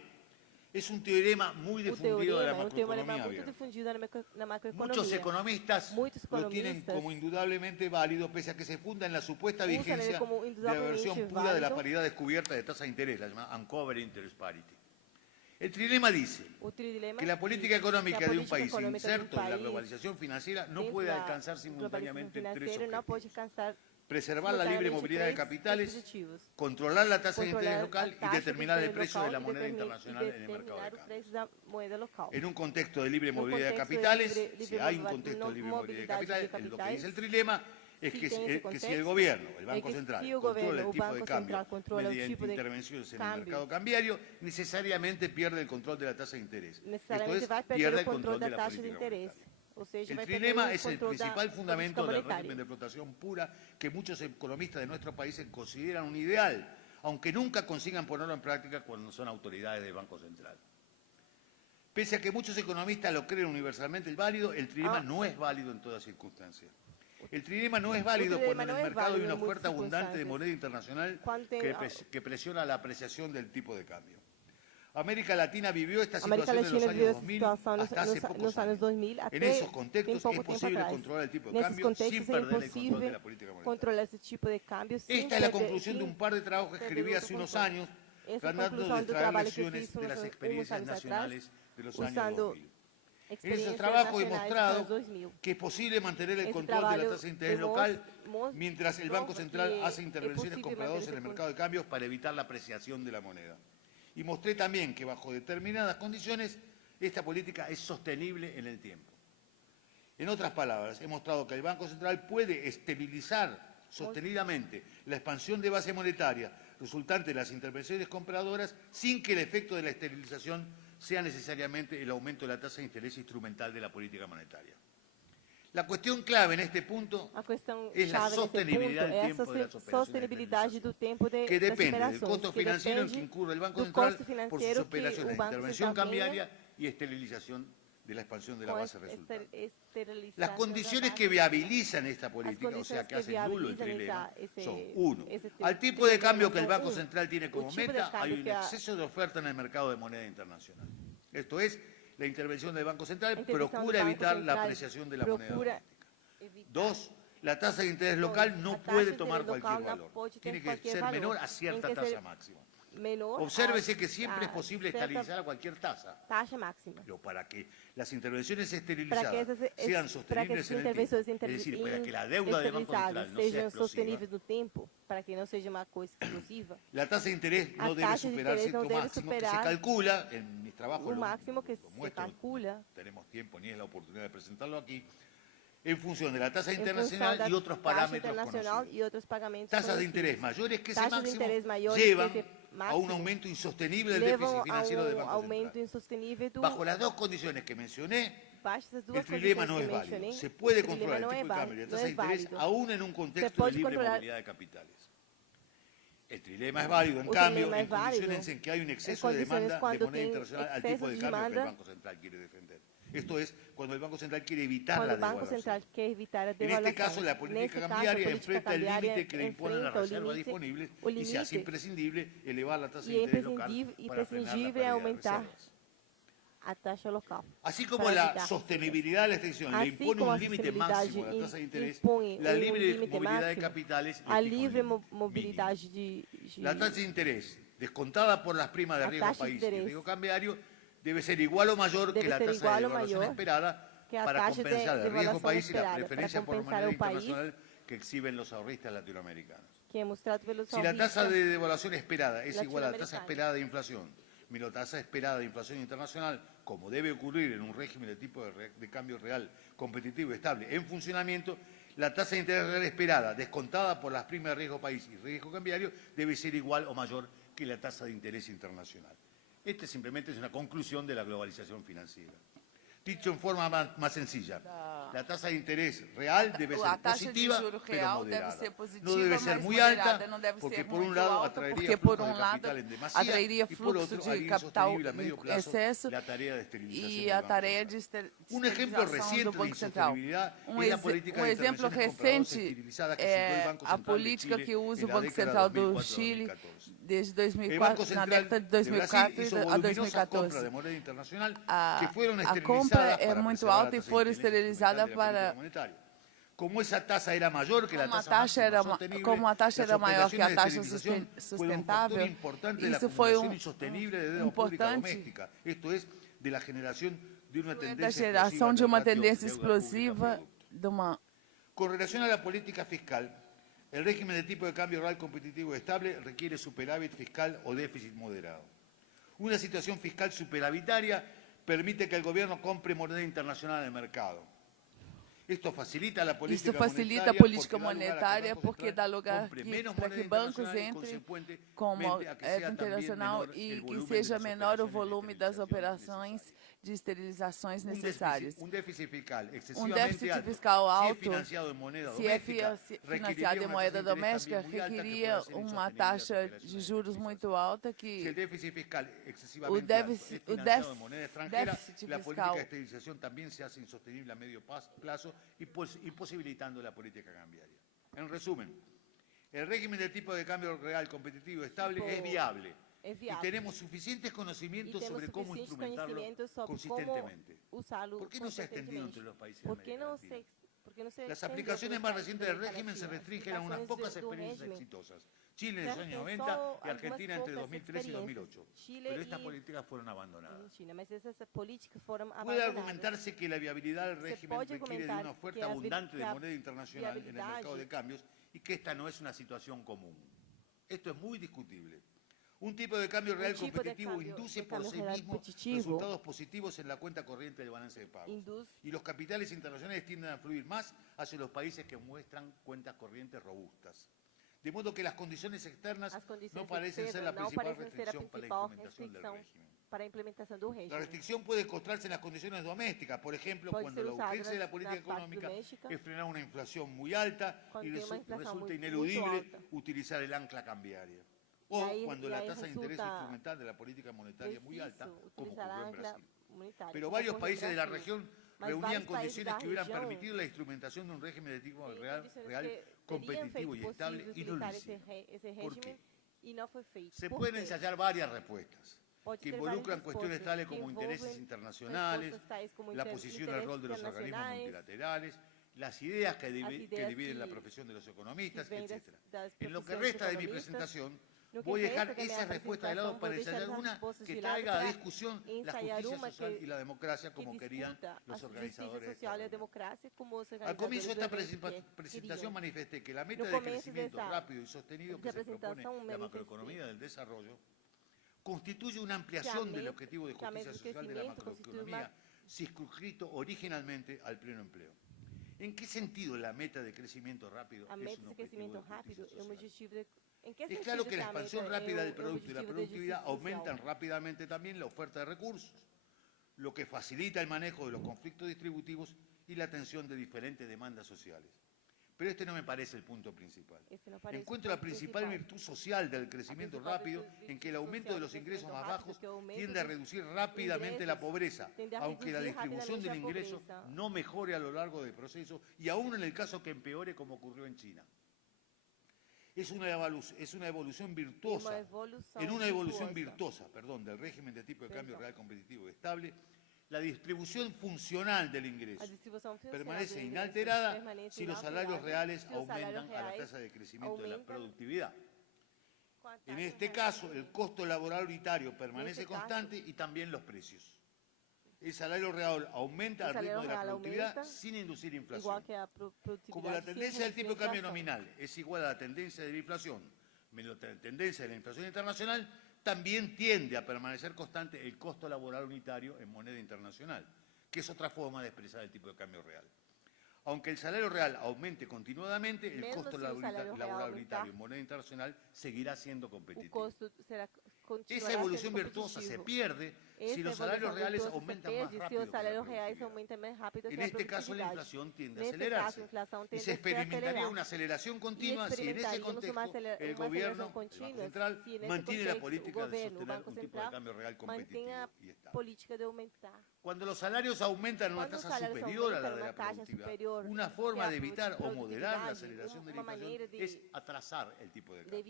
es un teorema muy difundido de la macroeconomía abierta. Muchos economistas lo tienen como indudablemente válido, pese a que se funda en la supuesta vigencia de la versión pura de la paridad descubierta de tasa de interés, la llamada Uncovered Interest Parity. El trilema dice que la política económica de un país inserto en la globalización financiera no puede alcanzar simultáneamente tres objetivos: preservar la libre movilidad de capitales, controlar la tasa de interés local y determinar el precio de la moneda internacional en el mercado de cambio. En un contexto de libre movilidad de capitales, si hay un contexto de libre movilidad de capitales, lo que dice el trilema es que si el gobierno, el Banco Central, controla el tipo de cambio mediante intervenciones en el mercado cambiario, necesariamente pierde el control de la tasa de interés. Esto es, pierde el control de la política monetaria. El trilema es el principal fundamento del régimen de flotación pura que muchos economistas de nuestro país consideran un ideal, aunque nunca consigan ponerlo en práctica cuando son autoridades del Banco Central. Pese a que muchos economistas lo creen universalmente válido, el trilema no es válido en todas circunstancias. El trilema no es válido cuando en el mercado hay una oferta abundante de moneda internacional que presiona la apreciación del tipo de cambio. América Latina vivió esta situación en los años 2000 hasta hace pocos años. En esos contextos es posible controlar el tipo de cambio sin perder el control de la política monetaria. Esta es la conclusión de un par de trabajos que escribí hace unos años, tratando de extraer lecciones de las experiencias nacionales de los años 2000. En esos trabajos he mostrado que es posible mantener el control de la tasa de interés local mientras el Banco Central hace intervenciones compradoras en el mercado de cambios para evitar la apreciación de la moneda. Y mostré también que bajo determinadas condiciones esta política es sostenible en el tiempo. En otras palabras, he mostrado que el Banco Central puede estabilizar sostenidamente la expansión de base monetaria resultante de las intervenciones compradoras sin que el efecto de la estabilización sea necesariamente el aumento de la tasa de interés instrumental de la política monetaria. La cuestión clave en este punto es la sostenibilidad del tiempo de las operaciones, que depende del costo financiero en que incurre el Banco Central por sus operaciones de intervención cambiaria y esterilización de la expansión de la base resultante. Las condiciones que viabilizan esta política, o sea, que hacen nulo el trilema, son: 1. Al tipo de cambio que el Banco Central tiene como meta, hay un exceso de oferta en el mercado de moneda internacional. Esto es, la intervención del Banco Central procura evitar la apreciación de la moneda doméstica. 2. La tasa de interés local no puede tomar cualquier valor. Tiene que ser menor a cierta tasa máxima. Obsérvese que siempre es posible estabilizar a cualquier tasa. Pero para que las intervenciones esterilizadas sean sostenibles en el tiempo, es decir, para que la deuda del Banco Central no sea explosiva, para que no sea una cosa explosiva. La tasa de interés no debe superar cierto máximo que se calcula, en mis trabajos máximo que se calcula. No tenemos tiempo ni es la oportunidad de presentarlo aquí, en función de la tasa internacional y otros parámetros conocidos. Tasas de interés mayores que ese máximo llevan a un aumento insostenible del déficit financiero del Banco Central. Bajo las dos condiciones que mencioné, el trilema no es válido. Se puede controlar el tipo de cambio y la tasa de interés aún en un contexto de libre movilidad de capitales. El trilema es válido, en cambio, en condiciones en que hay un exceso de demanda de moneda internacional al tipo de cambio que el Banco Central quiere defender. Esto es, cuando el Banco Central quiere evitar la devaluación. En este caso, la política cambiaria enfrenta el límite que le imponen las reservas disponibles y se hace imprescindible elevar la tasa de interés local para frenar la pérdida de reservas. Así como la sostenibilidad de la extensión le impone un límite máximo a la tasa de interés, la libre movilidad de capitales la tasa de interés, descontada por las primas de riesgo país y riesgo cambiario, debe ser igual o mayor que la tasa de devaluación esperada para compensar el riesgo país y la preferencia por moneda internacional que exhiben los ahorristas latinoamericanos. Si la tasa de devaluación esperada es igual a la tasa esperada de inflación menos la tasa esperada de inflación internacional, como debe ocurrir en un régimen de tipo de cambio real, competitivo y estable en funcionamiento, la tasa de interés real esperada, descontada por las primas de riesgo país y riesgo cambiario, debe ser igual o mayor que la tasa de interés internacional. Esta simplemente es una conclusión de la globalización financiera. Dicho en forma más sencilla, la tasa de interés real debe ser positiva, pero moderada. No debe ser muy alta, porque por un lado atraería flujo de capital en demasía y por otro haría insostenible a medio plazo la tarea de esterilización. Un ejemplo reciente de insostenibilidad es la política de intervenciones compradoras estilizadas que siguió el Banco Central de Chile en la década de 2004-2014. Desde 2004, el Banco Central na década de 2004 hizo a voluminosas 2014. compras de moneda internacional que A fueron compra esterilizadas é para muito preservar alta e la tasa de foram interés esterilizadas instrumental de la para... política monetaria. Como esa tasa era mayor que la Como a tasa taxa era, máxima sostenible, como a taxa las era maior que a operaciones de taxa esterilización fueron un sustentável, factor importante de la isso foi acumulación insostenible de deuda pública doméstica. Esto es, de la generación de una da tendencia geração de explosiva uma del ratio tendência deuda pública explosiva producto. de uma... Con relación a la política fiscal, el régimen de tipo de cambio real competitivo y estable requiere superávit fiscal o déficit moderado. Una situación fiscal superavitaria permite que el gobierno compre moneda internacional en el mercado. Esto facilita la política Isso facilita a monetaria política monetária porque dá lugar para que bancos entrem com moeda internacional e que seja menor o volume das operações de esterilizações necessárias. Um déficit fiscal alto, se é financiado em moeda doméstica, requeria uma taxa de juros muito alta que o déficit fiscal la política de esterilización también se hace insostenible a medio plazo, imposibilitando la política cambiaria. En resumen, el régimen de tipo de cambio real competitivo y estable es viable. Y tenemos suficientes conocimientos sobre cómo instrumentarlo consistentemente. ¿Por qué no se ha extendido entre los países de América Latina? Las aplicaciones más recientes del régimen se restringen a unas pocas experiencias exitosas. Chile en los años 90 y Argentina entre 2003 y 2008. Pero estas políticas fueron abandonadas. Puede argumentarse que la viabilidad del régimen requiere de una oferta abundante de moneda internacional en el mercado de cambios y que esta no es una situación común. Esto es muy discutible. Un tipo de cambio real competitivo induce por sí mismo resultados positivos en la cuenta corriente del balance de pagos. Y los capitales internacionales tienden a fluir más hacia los países que muestran cuentas corrientes robustas. De modo que las condiciones externas no parecen ser la principal restricción para la implementación del régimen. La restricción puede encontrarse en las condiciones domésticas, por ejemplo, cuando la urgencia de la política económica es frenar una inflación muy alta y resulta ineludible utilizar el ancla cambiaria. O cuando la tasa de interés instrumental de la política monetaria es muy alta, como ocurrió en Brasil. Pero varios países de la región reunían condiciones que hubieran permitido la instrumentación de un régimen de tipo real competitivo y estable y no lo hicieron. ¿Por qué? Se pueden ensayar varias respuestas que involucran cuestiones tales como intereses internacionales, la posición y el rol de los organismos multilaterales, las ideas que dividen la profesión de los economistas, etc. En lo que resta de mi presentación, voy a dejar esa respuesta de lado para ensayar una que traiga a discusión la justicia social y la democracia como querían los organizadores. Al comienzo de esta presentación manifesté que la meta de crecimiento rápido y sostenido que se propone la macroeconomía del desarrollo constituye una ampliación del objetivo de justicia social de la macroeconomía circunscrito originalmente al pleno empleo. ¿En qué sentido la meta de crecimiento rápido es un objetivo de justicia social? Es claro que la expansión rápida del producto y la productividad aumentan rápidamente también la oferta de recursos, lo que facilita el manejo de los conflictos distributivos y la atención de diferentes demandas sociales. Pero este no me parece el punto principal. Encuentro la principal virtud social del crecimiento rápido en que el aumento de los ingresos más bajos tiende a reducir rápidamente la pobreza, aunque la distribución del ingreso no mejore a lo largo del proceso y aún en el caso que empeore como ocurrió en China. Es una evolución virtuosa, del régimen de tipo de cambio real competitivo y estable, la distribución funcional del ingreso permanece inalterada si los salarios reales aumentan a la tasa de crecimiento de la productividad. En este caso, el costo laboral unitario permanece constante y también los precios. El salario real aumenta al ritmo de la productividad sin inducir inflación. Como la tendencia del tipo de cambio nominal es igual a la tendencia de la inflación menos la tendencia de la inflación internacional, también tiende a permanecer constante el costo laboral unitario en moneda internacional, que es otra forma de expresar el tipo de cambio real. Aunque el salario real aumente continuadamente, el costo laboral unitario en moneda internacional seguirá siendo competitivo. Esa evolución virtuosa se pierde si los salarios reales aumentan más rápido. En este caso, la inflación tiende a acelerarse. Y se experimentaría una aceleración continua si en ese contexto el gobierno, el Banco Central, mantiene la política de sostener un tipo de cambio real competitivo y estable. Cuando los salarios aumentan a una tasa superior a la de la productividad, una forma de evitar o moderar la aceleración de la inflación es atrasar el tipo de cambio.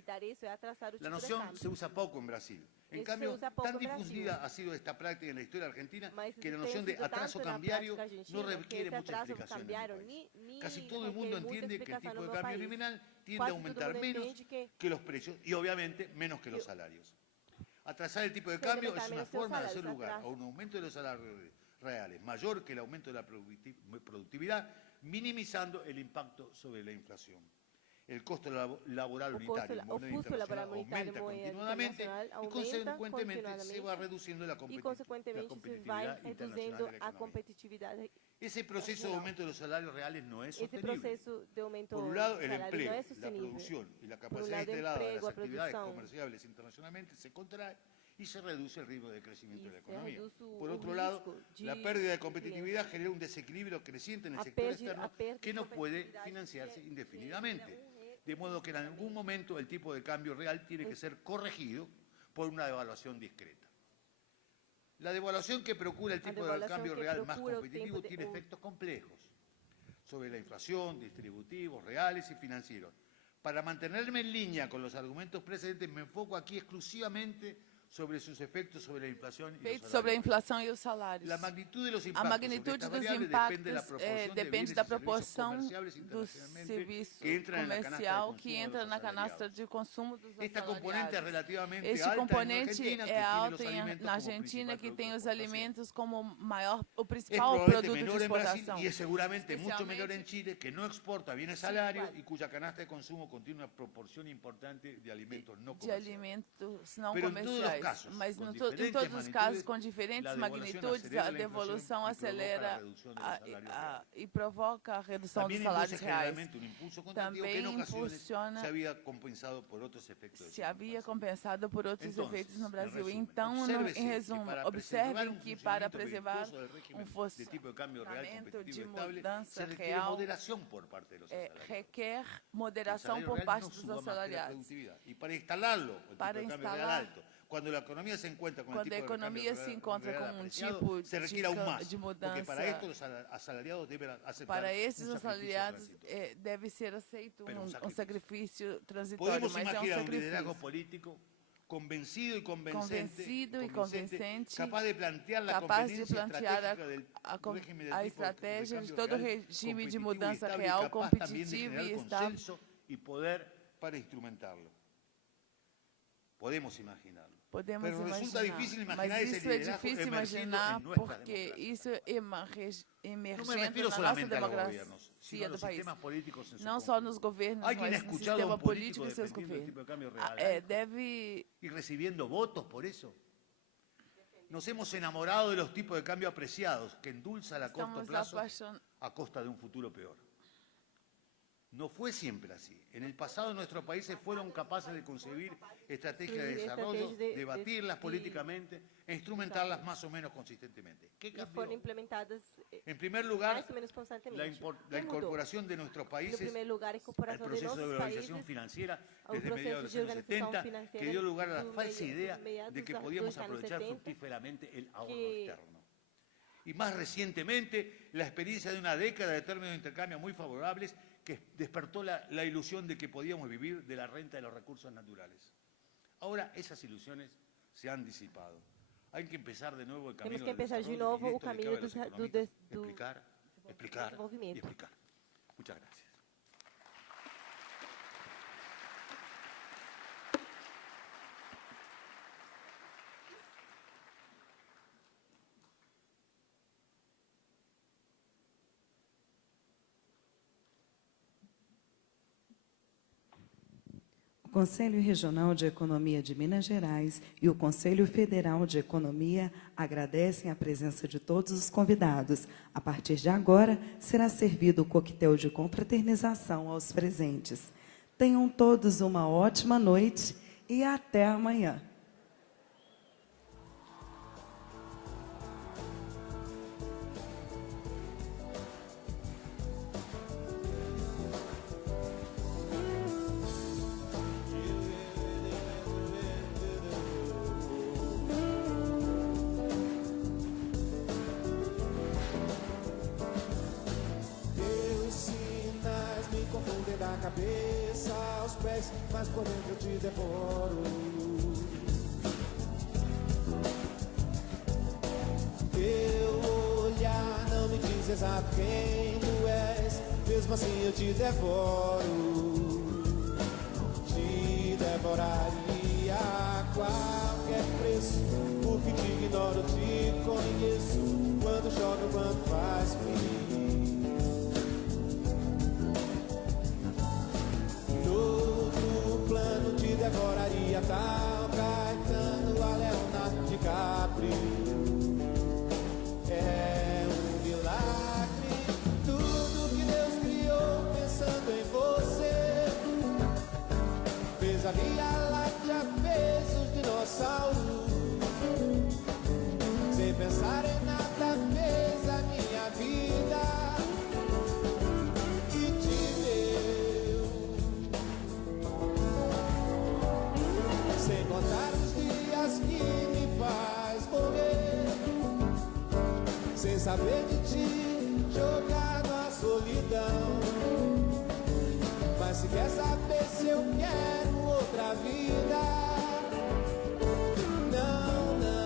La noción se usa poco en Brasil. En cambio, tan difundida ha sido esta práctica en la historia argentina que la noción de atraso cambiario no requiere mucha explicación en el país. Casi todo el mundo entiende que el tipo de cambio nominal tiende a aumentar menos que los precios y obviamente menos que los salarios. Atrasar el tipo de cambio es una forma de hacer lugar a un aumento de los salarios reales mayor que el aumento de la productividad, minimizando el impacto sobre la inflación. El costo laboral unitario en moneda internacional aumenta continuadamente y consecuentemente se va reduciendo la competitividad internacional de la economía. Ese proceso de aumento de los salarios reales no es sostenible. Por un lado, el empleo, la producción y la capacidad instalada de las actividades comerciales internacionalmente se contrae y se reduce el ritmo de crecimiento de la economía. Por otro lado, la pérdida de competitividad genera un desequilibrio creciente en el sector externo que no puede financiarse indefinidamente. De modo que en algún momento el tipo de cambio real tiene que ser corregido por una devaluación discreta. La devaluación que procura el tipo de cambio real más competitivo tiene efectos complejos sobre la inflación, distributivos, reales y financieros. Para mantenerme en línea con los argumentos precedentes, me enfoco aquí exclusivamente sobre sus efectos sobre la inflación y los salarios. La magnitud de los impactos depende da proporção do serviço comercial que entra na canastra de consumo dos assalariados. Este componente é alto na Argentina, que tem os alimentos como o principal produto de exportação. Y es seguramente mucho menor en Chile, que no exporta bienes salarios y cuya canasta de consumo contiene una proporción importante de alimentos no comerciais. Mas em todos os casos, com diferentes magnitudes, a devolução acelera e provoca a redução dos salários reais. Também impulsiona, se havia compensado por outros efeitos no Brasil. Então, em resumo, observem que para preservar um funcionamento de mudança real requer moderação por parte dos assalariados. E para instalá-lo, quando a economia se encontra com um tipo de mudança, porque para esto los asalariados deben aceptar para esses assalariados deve ser aceito um sacrifício transitório, mas é um sacrifício político convencido y convincente, capaz de plantear la conveniencia estratégica a estratégia de todo o regime de mudança real competitivo e estável y poder para instrumentarlo. Podemos imaginarlo. Podemos imaginar, mas isso é difícil imaginar porque isso é emergente na nossa democracia do país. Não só nos governos, mas no sistema político e seus governos. Y recibiendo votos por eso. Nos hemos enamorado de los tipos de cambio apreciados que endulzan a corto plazo a costa de un futuro peor. No fue siempre así. En el pasado nuestros países fueron capaces de concebir estrategias de desarrollo, debatirlas políticamente e instrumentarlas más o menos consistentemente. ¿Qué cambió? En primer lugar, la incorporación de nuestros países al proceso de globalización financiera desde mediados de los años 70, que dio lugar a la falsa idea de que podíamos aprovechar fructíferamente el ahorro externo. Y más recientemente, la experiencia de una década de términos de intercambio muy favorables que despertó la ilusión de que podíamos vivir de la renta de los recursos naturales. Ahora esas ilusiones se han disipado. Hay que empezar de nuevo el camino del desarrollo, explicar y explicar. Muchas gracias. O Conselho Regional de Economia de Minas Gerais e o Conselho Federal de Economia agradecem a presença de todos os convidados. A partir de agora, será servido o coquetel de confraternização aos presentes. Tenham todos uma ótima noite e até amanhã. cabeça aos pés, mas por dentro eu te devoro. Teu olhar não me diz exato quem tu és, mesmo assim eu te devoro. Te devoraria a qualquer preço, porque te ignoro, te conheço, quando chove, quando faz frio. Todo plano te devoraria, tal Caetano a Leonardo DiCaprio. É um milagre tudo que Deus criou pensando em você. Fez a Via Láctea, fez os dinossauros, sem pensar em nada fez a minha vida e te deu, sem contar os dias que me faz morrer, sem saber de ti, jogado à solidão. Mas se quer saber se eu quero outra vida, não, não.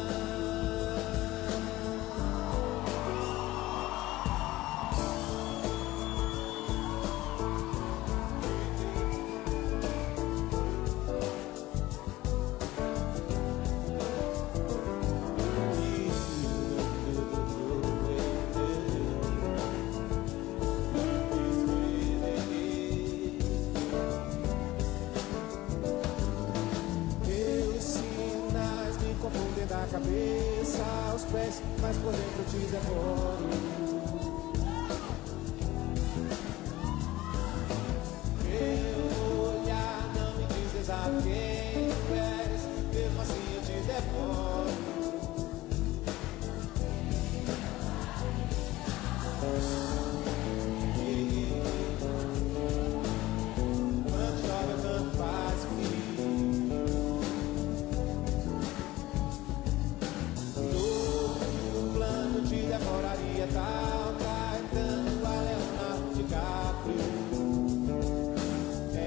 Da cabeça aos pés, mas por dentro eu te devoro. Teu olhar não me diz exato quem tu és, mesmo assim eu te devoro. Quando chove, quando faz frio. Te devoraria, tal Caetano a Leonardo DiCaprio. É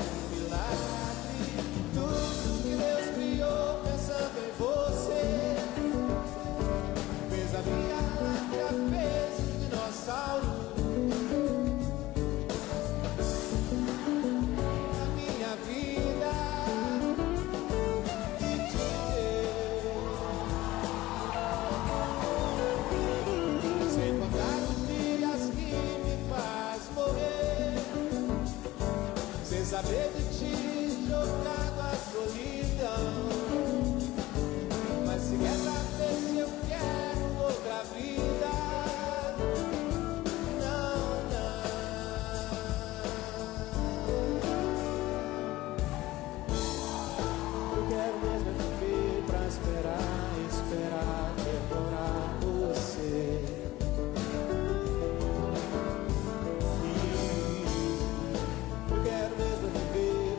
um milagre tudo que Deus criou pensando em você. Fez a Via Láctea, fez os dinossauros, a minha vida e te deu, sem contar os dias que me faz morrer, sem saber de ti, jogado à solidão. Mas se quer saber se eu quero outra vida, não, não. Eu quero mesmo viver pra esperar, esperar, devorar você. Eu quero mesmo viver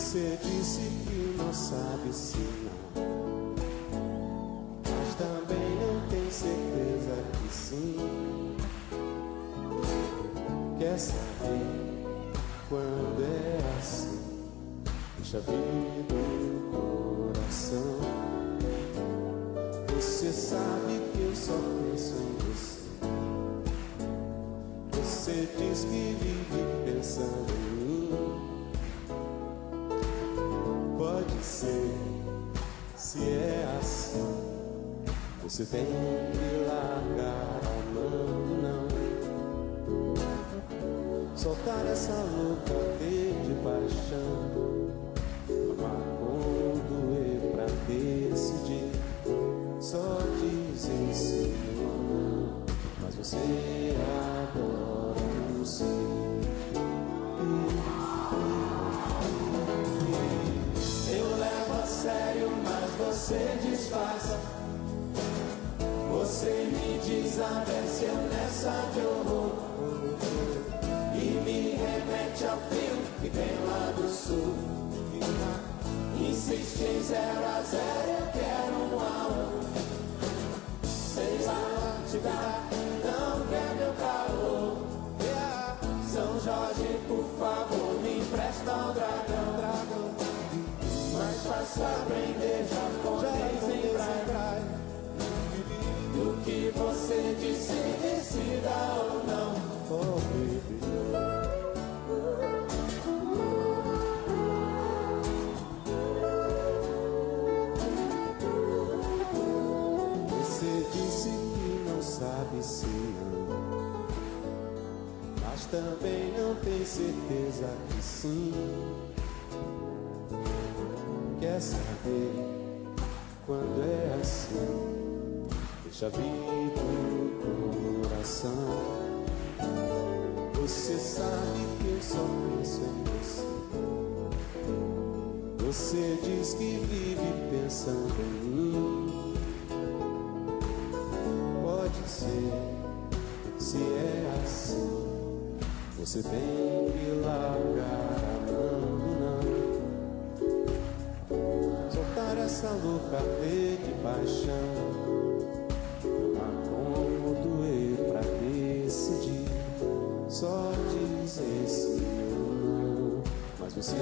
Você disse que não sabe se não, mas também não tem certeza que sim. Quer saber quando é assim? Deixa vir do coração. Você sabe que eu só penso em você. Você diz que vive pensando em mim. Pode ser, se é assim, você tem que largar a mão, não. Soltar essa louca de paixão, amar com doer pra decidir. Só dizer sim ou não, mas você adora o sim. Eu levo a sério, mas você disfarça. Você me desabece, eu nessa de horror. E me remete ao frio que vem lá do sul. Insiste em 0 a 0, eu quero 1 a 1. Sei lá te dar, não quer meu calor. São Jorge, por favor, me empresta um dragão. Mas faça aprender japonês em praia. Do que você disse, decida ou não. Oh, baby. Você disse que não sabe se não, mas também não tem certeza que sim. Quer saber quando é assim? Deixa vir do coração. Você sabe que eu só penso em você. Você diz que vive pensando em mim. Pode ser, se é assim, você tem que largar a mão, não. Soltar essa louca de paixão, tomar como doer pra decidir. Só dizer sim ou não, mas você